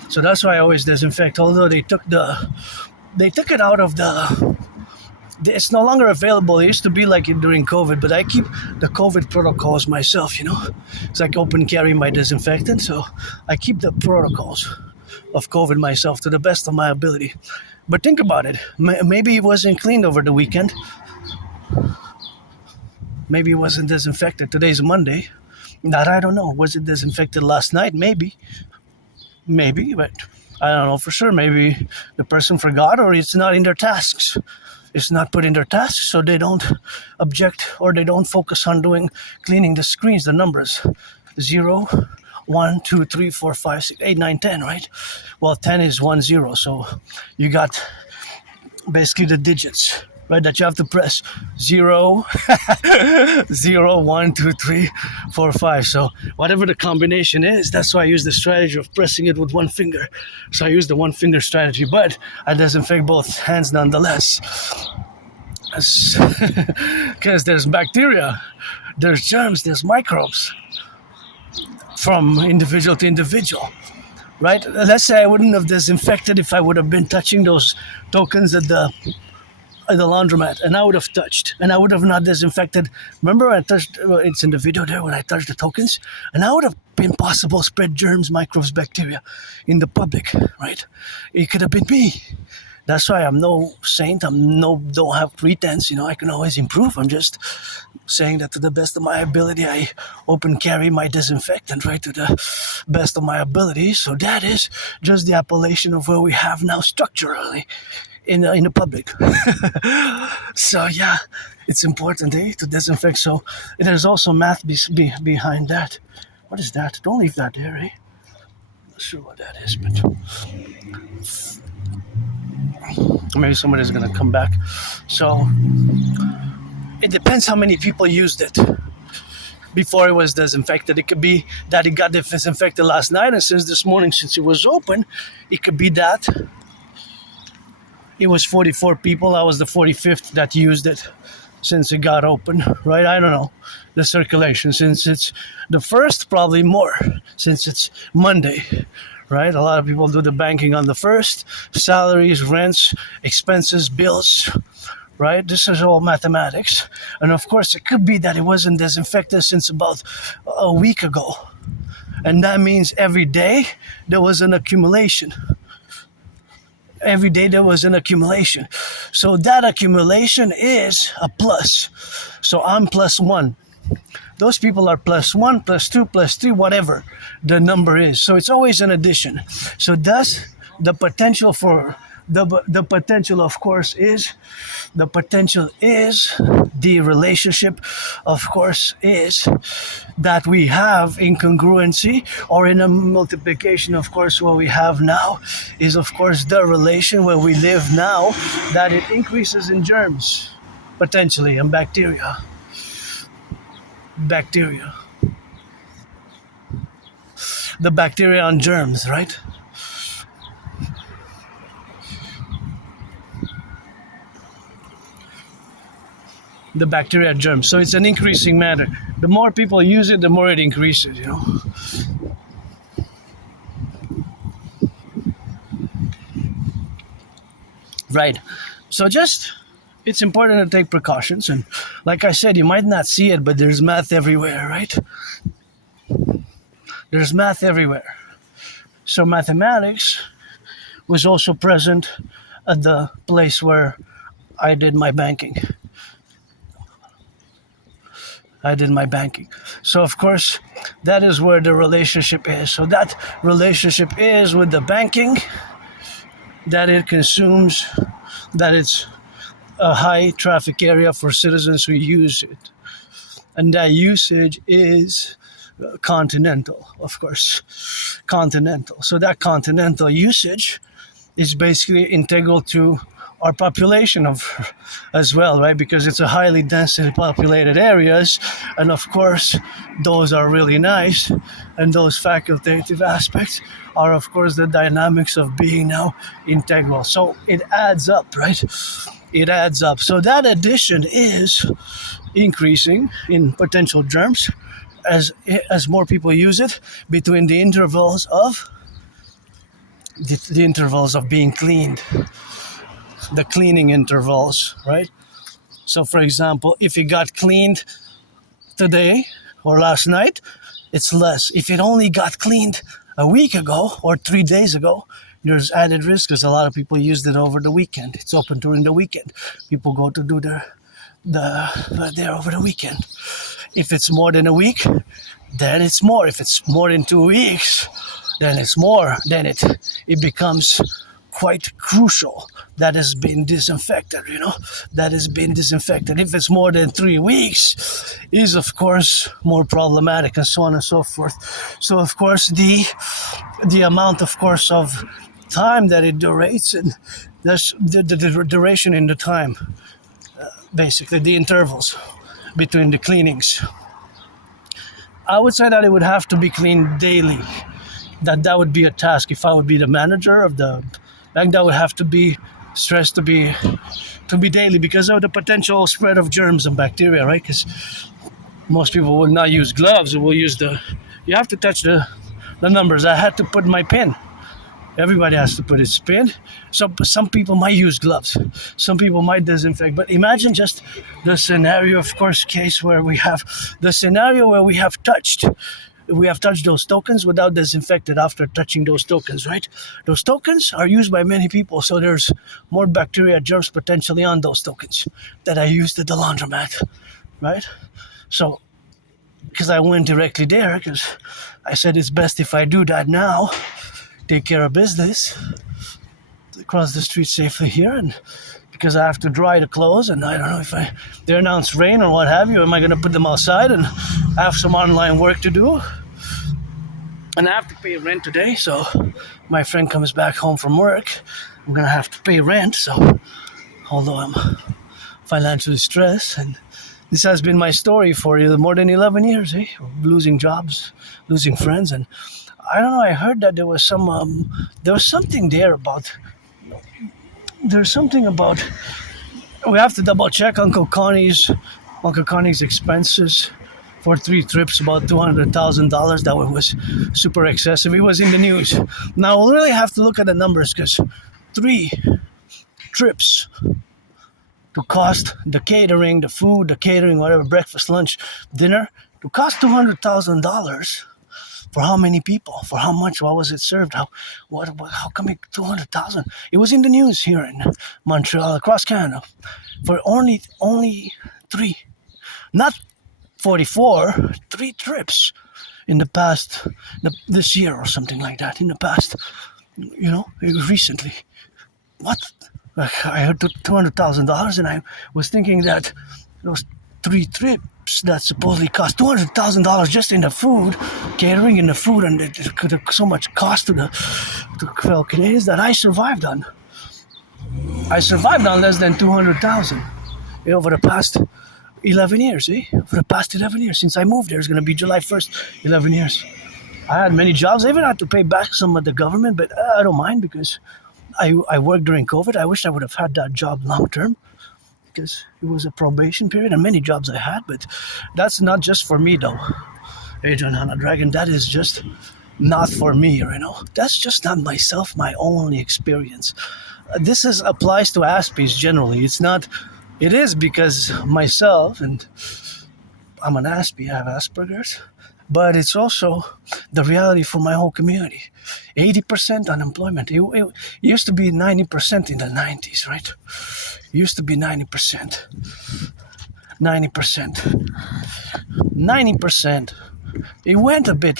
So that's why I always disinfect. Although they took it out of it's no longer available. It used to be like during COVID, but I keep the COVID protocols myself, It's like open carry my disinfectant, so I keep the protocols of COVID myself to the best of my ability. But think about it. Maybe it wasn't cleaned over the weekend. Maybe it wasn't disinfected. Today's Monday. That I don't know. Was it disinfected last night? Maybe, but I don't know for sure. Maybe the person forgot or it's not in their tasks. It's not put in their tasks, so they don't object or they don't focus on cleaning the screens, the numbers. 0, 1, 2, 3, 4, 5, 6, 8, 9, 10, right? Well, 10 is 1, 0, so you got basically the digits, right, that you have to press. 0, 0, 1, 2, 3, 4, 5. So whatever the combination is, that's why I use the strategy of pressing it with one finger. So I use the one finger strategy, but I disinfect both hands nonetheless. Because there's bacteria, there's germs, there's microbes from individual to individual, right? Let's say I wouldn't have disinfected if I would have been touching those tokens at the laundromat, and I would have touched, and I would have not disinfected. Remember I touched, it's in the video there when I touched the tokens, and I would have been possible spread germs, microbes, bacteria in the public, right? It could have been me. That's why I'm no saint. Don't have pretense. I can always improve. I'm just saying that to the best of my ability, I open carry my disinfectant, right, to the best of my ability. So that is just the appellation of where we have now structurally in the public. So yeah, it's important, to disinfect. So there's also math behind that. What is that? Don't leave that there, eh? Not sure what that is, but maybe somebody's gonna come back. So it depends how many people used it before it was disinfected. It could be that it got disinfected last night, and since this morning, since it was open, it could be that it was 44 people. I was the 45th that used it. since it got open, right? I don't know the circulation since it's the first, probably more since it's Monday, right? A lot of people do the banking on the first, salaries, rents, expenses, bills, right? This is all mathematics, and of course, it could be that it wasn't disinfected since about a week ago, and that means every day there was an accumulation. Every day there was an accumulation. So that accumulation is a plus. So I'm plus one. Those people are plus one, plus two, plus three, whatever the number is. So it's always an addition. So thus the potential for the potential of course is the relationship of course is that we have incongruency, or in a multiplication of course what we have now is of course the relation where we live now, that it increases in germs potentially and bacteria the bacteria and germs, right? The bacteria germs. So it's an increasing matter. The more people use it, the more it increases, Right. So just, it's important to take precautions. And like I said, you might not see it, but there's math everywhere, right? There's math everywhere. So mathematics was also present at the place where I did my banking. So, of course, that is where the relationship is. So, that relationship is with the banking, that it consumes, that it's a high traffic area for citizens who use it. And that usage is continental, of course. Continental. So, that continental usage is basically integral to our population as well, right? Because it's a highly densely populated areas, and of course those are really nice, and those facultative aspects are of course the dynamics of being now integral. So it adds up, right? It adds up. So that addition is increasing in potential germs as more people use it between the intervals of being cleaned, the cleaning intervals, right? So, for example, if it got cleaned today or last night, it's less. If it only got cleaned a week ago or 3 days ago, there's added risk because a lot of people used it over the weekend. It's open during the weekend. People go to do there over the weekend. If it's more than a week, then it's more. If it's more than 2 weeks, then it's more. Then it becomes quite crucial that has been disinfected, that has been disinfected. If it's more than 3 weeks, is of course more problematic, and so on and so forth. So of course the amount of course of time that it durates, and that's the duration in the time, basically the intervals between the cleanings. I would say that it would have to be cleaned daily. That would be a task. If I would be the manager of the bank, that would have to be stressed to be daily because of the potential spread of germs and bacteria, right? Because most people will not use gloves, or will use you have to touch the numbers. I had to put my pin. Everybody has to put its pin. So some people might use gloves. Some people might disinfect. But imagine just the scenario, of course, case where we have touched those tokens without disinfected after touching those tokens, right? Those tokens are used by many people, so there's more bacteria, germs potentially on those tokens that I used at the laundromat, right? So, because I went directly there, because I said it's best if I do that now, take care of business, cross the street safely here, and because I have to dry the clothes, and I don't know if they announce rain or what have you, am I going to put them outside and have some online work to do? And I have to pay rent today, so my friend comes back home from work, I'm going to have to pay rent, so although I'm financially stressed, and this has been my story for more than 11 years, losing jobs, losing friends, and I don't know, I heard that there was something about we have to double check Uncle Connie's expenses for 3 trips, about $200,000. That was super excessive. It was in the news. Now we'll really have to look at the numbers, because 3 trips to cost the catering, the food, the catering, whatever, breakfast, lunch, dinner, to cost $200,000. For how many people? For how much? What was it served? How come it 200,000? It was in the news here in Montreal, across Canada, for only 3, not 44, 3 trips in the past, this year or something like that. In the past, recently. What? I heard $200,000, and I was thinking that those 3 trips that supposedly cost $200,000 just in the food, catering in the food, and it could have so much cost to the fellow Canadians that I survived on. Less than 200,000 over the past 11 years. For the past 11 years since I moved there. It's going to be July 1st, 11 years. I had many jobs. I even had to pay back some of the government, but I don't mind, because I worked during COVID. I wish I would have had that job long term, because it was a probation period, and many jobs I had, but that's not just for me though. Adrian Hannah Dragon, that is just not for me, That's just not myself, my only experience. This applies to Aspies generally. It is because myself, and I'm an Aspie, I have Asperger's, but it's also the reality for my whole community. 80% unemployment. It used to be 90% in the 90s, right? It used to be 90%. 90%. It went a bit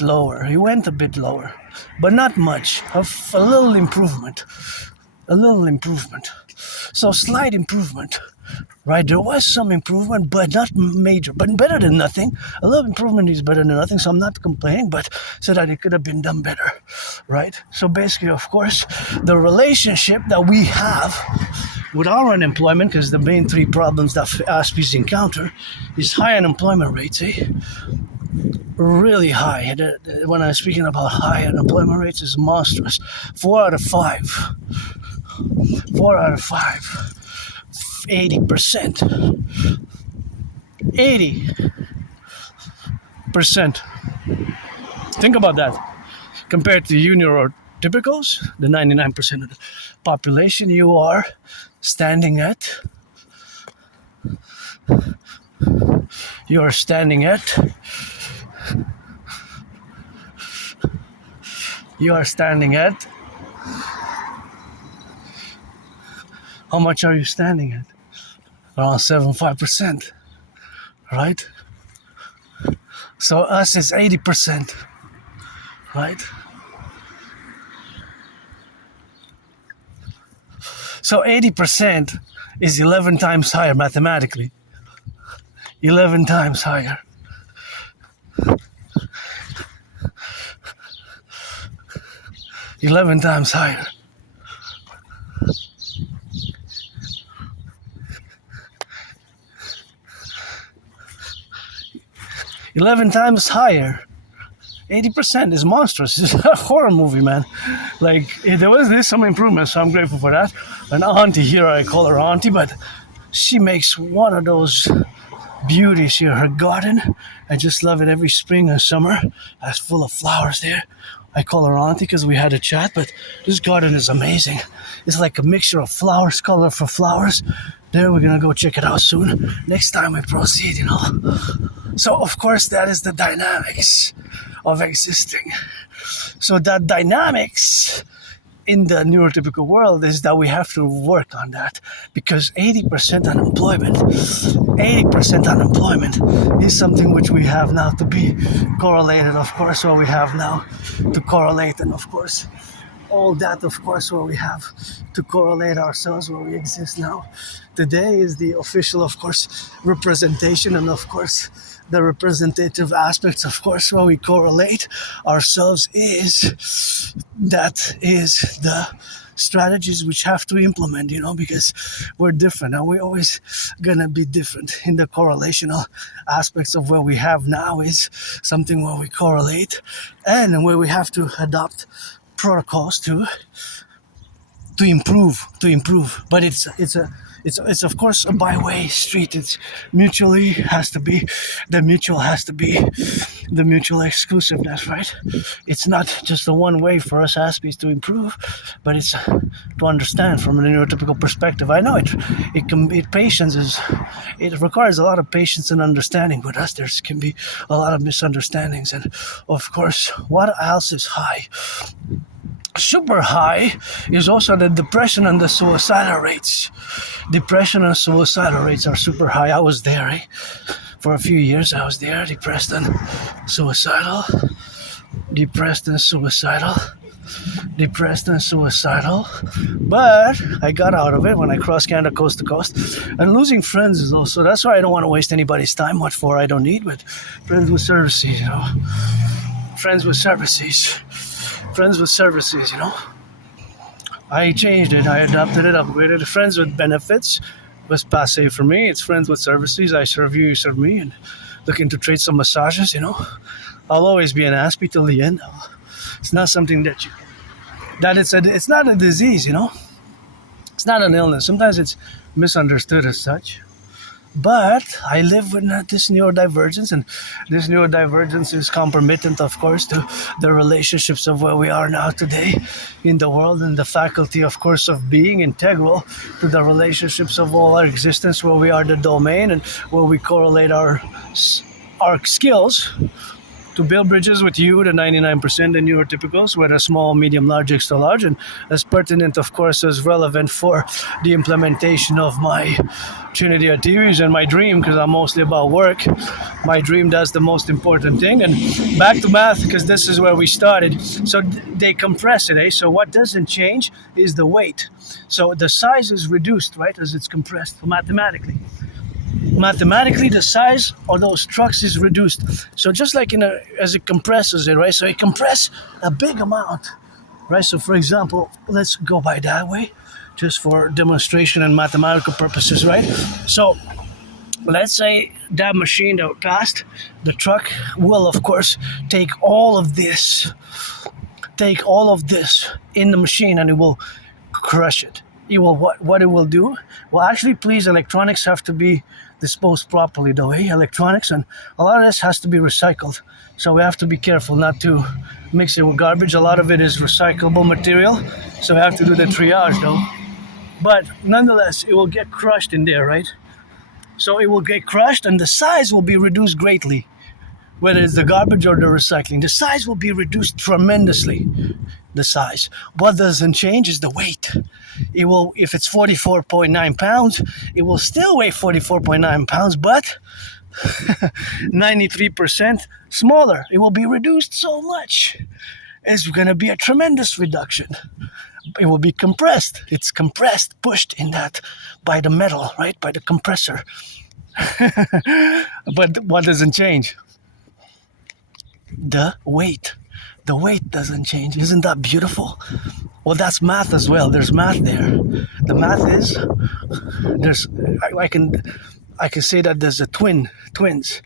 lower, but not much. A little improvement. So slight improvement, right? There was some improvement, but not major, but better than nothing. A little improvement is better than nothing, so I'm not complaining, but so that it could have been done better, right? So basically, of course, the relationship that we have with our unemployment, because the main 3 problems that Aspies encounter is high unemployment rates, really high. When I'm speaking about high unemployment rates, it's monstrous. 4 out of 5. 80%. 80%. Think about that. Compared to neurotypicals, the 99% of the population, you are standing at how much are you standing at? Around 75%, right? So us is 80%, right? So 80% is 11 times higher mathematically. 11 times higher. $11 times higher. $11 times higher. 80% is monstrous. It's a horror movie, man. Like, there's some improvement, so I'm grateful for that. An auntie here, I call her auntie, but she makes one of those beauties here. Her garden, I just love it every spring and summer. It's full of flowers there. I call her auntie because we had a chat, but this garden is amazing. It's like a mixture of flowers, colorful flowers. There, we're gonna go check it out soon. Next time we proceed, So, of course, that is the dynamics of existing. So that dynamics in the neurotypical world is that we have to work on that, because 80% unemployment is something which we have now to be correlated, of course, what we have now to correlate, and of course all that, of course, what we have to correlate ourselves where we exist now. Today is the official, of course, representation, and of course the representative aspects, of course, where we correlate ourselves is the strategies which have to implement, because we're different, and we're always gonna be different. In the correlational aspects of where we have now is something where we correlate, and where we have to adopt protocols to improve. But it's it's of course a by-way street. It's mutually has to be, the mutual has to be the mutual exclusiveness, right? It's not just a one way for us Aspies to improve, but it's to understand from a neurotypical perspective. I know it requires a lot of patience and understanding with us. There can be a lot of misunderstandings, and of course, what else is high? Super high is also the depression and the suicidal rates. Depression and suicidal rates are super high. I was there, for a few years. I was there, depressed and suicidal, depressed and suicidal, depressed and suicidal. But I got out of it when I crossed Canada coast to coast. And losing friends is also, that's why I don't want to waste anybody's time. What for? I don't need, but friends with services, friends with services. Friends with services, I changed it, I adapted it, upgraded it. Friends with benefits was passe for me. It's friends with services. I serve you, you serve me, and looking to trade some massages, I'll always be an Aspie till the end. It's not something it's not a disease, It's not an illness. Sometimes it's misunderstood as such. But I live with this neurodivergence, and this neurodivergence is concomitant, of course, to the relationships of where we are now today in the world, and the faculty, of course, of being integral to the relationships of all our existence, where we are the domain and where we correlate our skills to build bridges with you, the 99%, the neurotypicals, whether small, medium, large, extra large, and as pertinent, of course, as relevant for the implementation of my Trinity of theories and my dream, because I'm mostly about work. My dream does the most important thing. And back to math, because this is where we started. So they compress it, So what doesn't change is the weight. So the size is reduced, right, as it's compressed mathematically. Mathematically, the size of those trucks is reduced. So just like as it compresses it, right? So it compresses a big amount, right? So for example, let's go by that way, just for demonstration and mathematical purposes, right? So let's say that machine that passed, the truck will, of course, take all of this in the machine, and it will crush it. It will, what it will do? Well, actually, please, electronics have to be disposed properly, though, electronics, and a lot of this has to be recycled. So we have to be careful not to mix it with garbage. A lot of it is recyclable material, so we have to do the triage, though. But nonetheless, it will get crushed in there, right? So it will get crushed, and the size will be reduced greatly. Whether it's the garbage or the recycling, the size will be reduced tremendously. The size. What doesn't change is the weight. It will, if it's 44.9 pounds, it will still weigh 44.9 pounds, but 93% smaller. It will be reduced so much. It's going to be a tremendous reduction. It will be compressed. It's compressed, pushed in that by the metal, right? By the compressor. But what doesn't change? The weight. The weight doesn't change. Isn't that beautiful? Well, that's math as well. There's math there. The math is I can say that there's twins.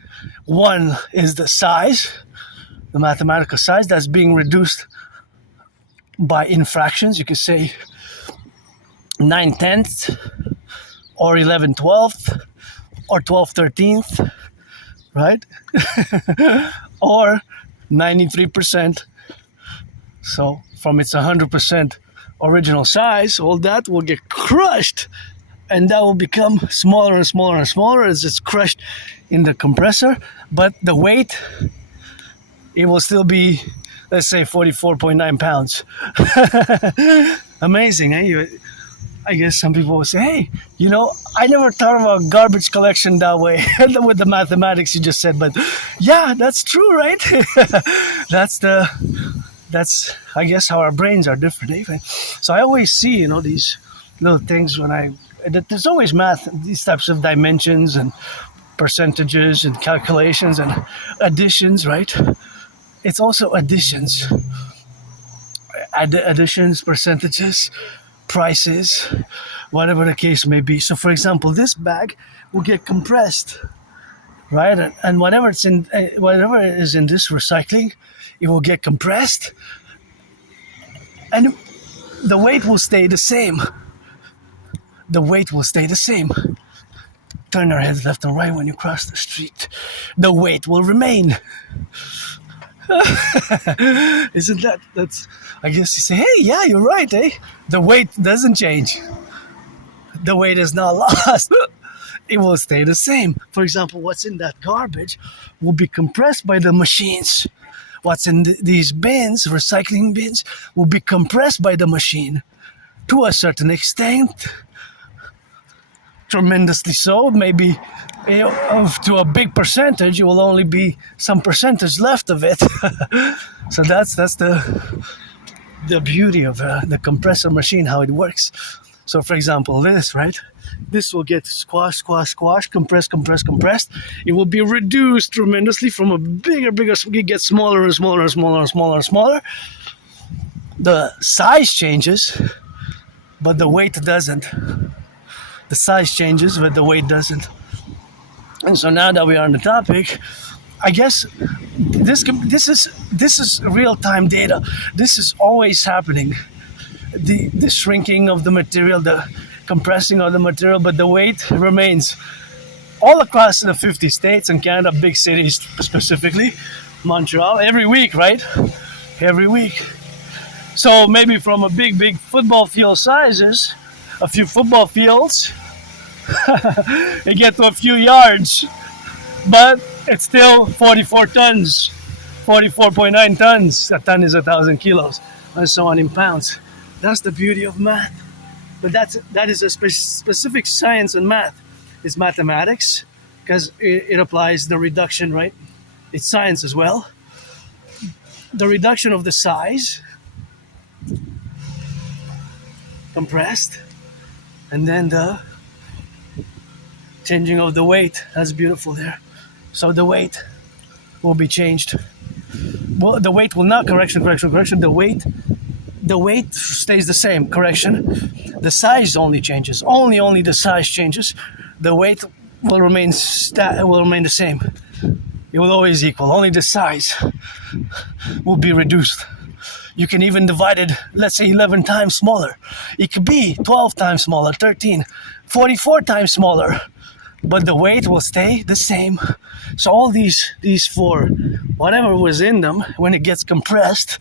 One is the size, the mathematical size that's being reduced by infractions. You could say 9/10 or 11/12 or 12/13, right? Or 93%. So from its 100% original size, all that will get crushed, and that will become smaller and smaller and smaller as it's crushed in the compressor. But the weight, it will still be, let's say, 44.9 pounds. Amazing, eh? I guess some people will say, hey, I never thought about garbage collection that way with the mathematics you just said. But yeah, that's true, right? That's I guess how our brains are different. Eh? So I always see, these little things there's always math, these types of dimensions and percentages and calculations and additions, right? It's also additions. Additions, percentages, prices, whatever the case may be. So for example, this bag will get compressed, right? And whatever is in this recycling, it will get compressed, and the weight will stay the same. the weight will stay the same. Turn our heads left and right when you cross the street. The weight will remain. Isn't that's, I guess you say, hey, yeah, you're right, eh? The weight doesn't change. The weight is not lost. It will stay the same. For example, what's in that garbage will be compressed by the machines. What's in these bins, recycling bins, will be compressed by the machine to a certain extent. Tremendously so, maybe to a big percentage, it will only be some percentage left of it. So that's the beauty of the compressor machine, how it works. So for example, this, right? This will get squashed, compressed. It will be reduced tremendously from a bigger, it gets smaller and smaller. The size changes, but the weight doesn't. The size changes, but the weight doesn't. And so now that we are on the topic, I guess this is real-time data. This is always happening. The shrinking of the material, the compressing of the material, but the weight remains all across the 50 states and Canada, big cities specifically, Montreal, every week, right? Every week. So maybe from a big football field sizes, a few football fields, they get to a few yards, but it's still 44 tons, 44.9 tons. A ton is 1,000 kilos, and so on in pounds. That's the beauty of math. But that is a specific science in math. It's mathematics, because it applies the reduction, right? It's science as well. The reduction of the size, compressed, and then the changing of the weight. That's beautiful there. So the weight will be changed. Well, the weight will not, correction. The weight stays the same, correction. The size only changes. Only the size changes. The weight will remain the same. It will always equal. Only the size will be reduced. You can even divide it, let's say 11 times smaller. It could be 12 times smaller, 13, 44 times smaller. But the weight will stay the same. So all these four, whatever was in them, when it gets compressed,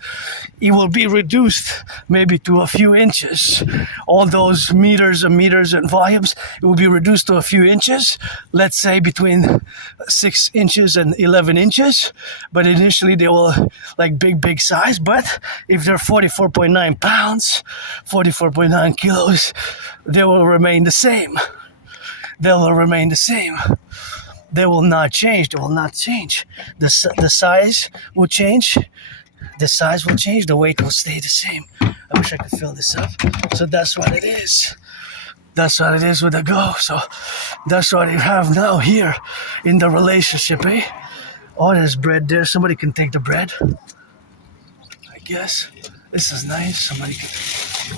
it will be reduced maybe to a few inches. All those meters and volumes, it will be reduced to a few inches. Let's say between 6 inches and 11 inches. But initially they will like big size. But if they're 44.9 pounds, 44.9 kilos, they will remain the same. They will remain the same. They will not change. The size will change. The size will change. The weight will stay the same. I wish I could fill this up. So that's what it is. That's what it is with the go. So that's what you have now here in the relationship, eh? Oh, there's bread there. Somebody can take the bread. I guess. This is nice. Somebody can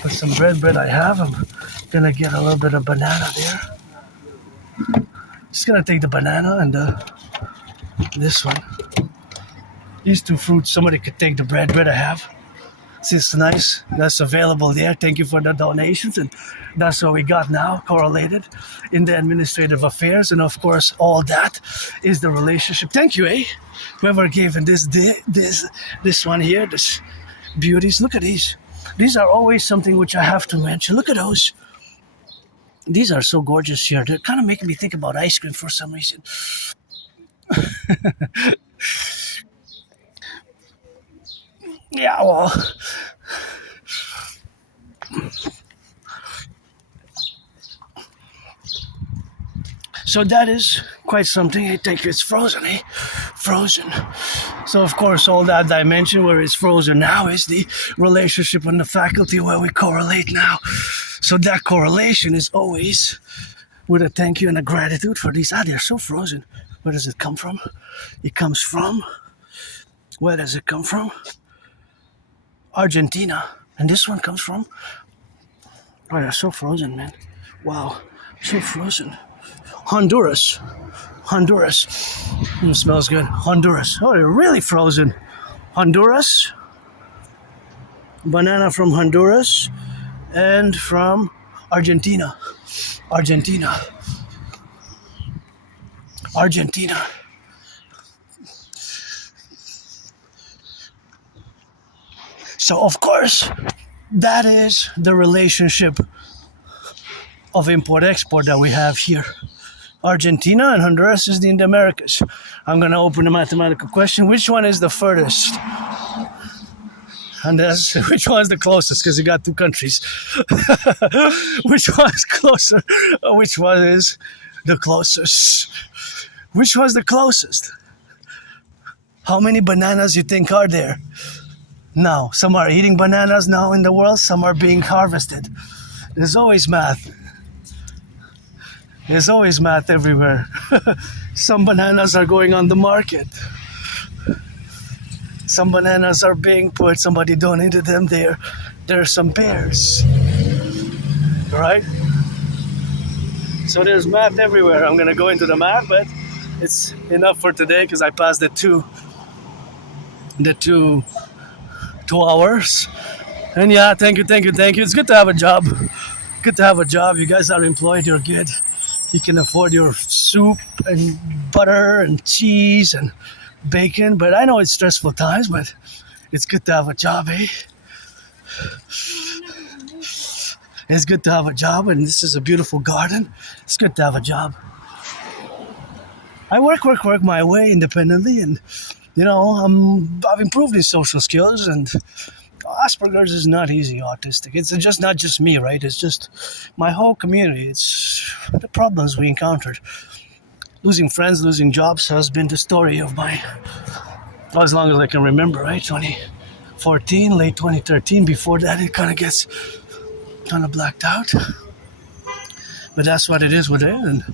put some bread I have. I'm gonna get a little bit of banana there. Just gonna take the banana and this one. These two fruits, somebody could take the bread I have. See, it's nice. That's available there. Thank you for the donations. And that's what we got now, correlated in the administrative affairs. And of course, all that is the relationship. Thank you, eh? Whoever gave this one here, this beauties. Look at these. These are always something which I have to mention. Look at those. These are so gorgeous here. They're kind of making me think about ice cream for some reason. Yeah, well. So that is quite something. I think it's frozen, eh? Frozen. So of course, all that dimension where it's frozen now is the relationship in the faculty where we correlate now. So that correlation is always with a thank you and a gratitude for these. They're so frozen. Where does it come from? It comes from, where does it come from? Argentina. And this one comes from, oh, they're so frozen, man. Wow, so frozen. Honduras. Smells good. Honduras. Oh, they're really frozen. Honduras. Banana from Honduras and from Argentina. Argentina. Argentina. So of course, that is the relationship of import-export that we have here. Argentina and Honduras is in the Americas. I'm going to open a mathematical question. Which one is the furthest? And that's, which one is the closest? Because you got two countries. Which one is closer? Which one is the closest? Which one's the closest? How many bananas you think are there? Now, some are eating bananas now in the world, some are being harvested. There's always math. There's always math everywhere. Some bananas are going on the market. Some bananas are being put, somebody donated them there. There are some bears. Right? So there's math everywhere. I'm gonna go into the math, but it's enough for today because I passed the two hours. And yeah, thank you. It's good to have a job. Good to have a job. You guys are employed, you're good. You can afford your soup and butter and cheese and bacon. But I know it's stressful times, but it's good to have a job, eh? It's good to have a job, and this is a beautiful garden. It's good to have a job. I work my way independently, and you know, I've improved in social skills, and Asperger's is not easy, autistic. It's just not just me, right? It's just my whole community. It's the problems we encountered. Losing friends, losing jobs has been the story of my, as long as I can remember, right? 2014, late 2013. Before that, it kind of gets blacked out. But that's what it is with it. And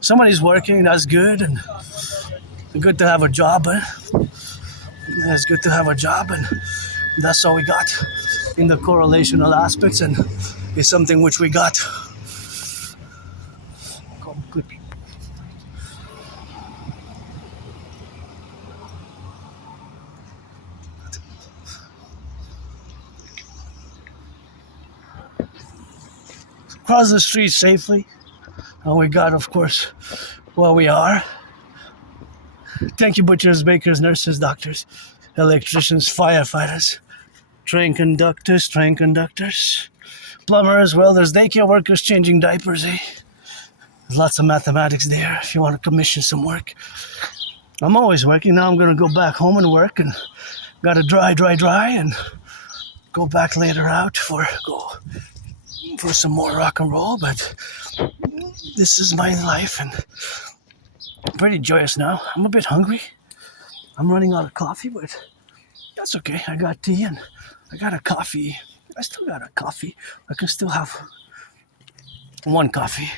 somebody's working, that's good. And good to have a job, but it's good to have a job, and that's all we got in the correlational aspects, and it's something which we got. Cross the street safely, and we got, of course, where we are. Thank you, butchers, bakers, nurses, doctors, electricians, firefighters, train conductors, plumbers, welders, daycare workers, changing diapers, eh? There's lots of mathematics there if you want to commission some work. I'm always working. Now I'm going to go back home and work, and got to dry, and go back later out for some more rock and roll. But this is my life, and I'm pretty joyous now. I'm a bit hungry. I'm running out of coffee, but that's okay. I got tea and I got a coffee. I still got a coffee. I can still have one coffee.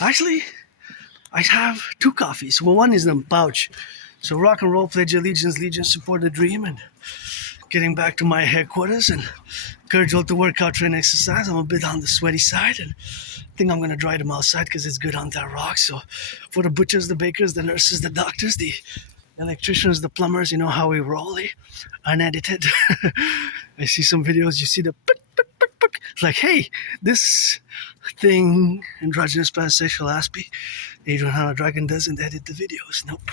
Actually, I have two coffees. Well, one is in a pouch. So rock and roll, pledge allegiance, support the dream, and getting back to my headquarters and encourage you all to work out, train, exercise. I'm a bit on the sweaty side, and I think I'm going to dry them outside because it's good on that rock. So for the butchers, the bakers, the nurses, the doctors, the electricians, the plumbers, you know how we roll, eh? Unedited. I see some videos, you see the it's like, hey, this thing, androgynous pansexual Aspie, Adrian Hanna Dragon doesn't edit the videos. Nope.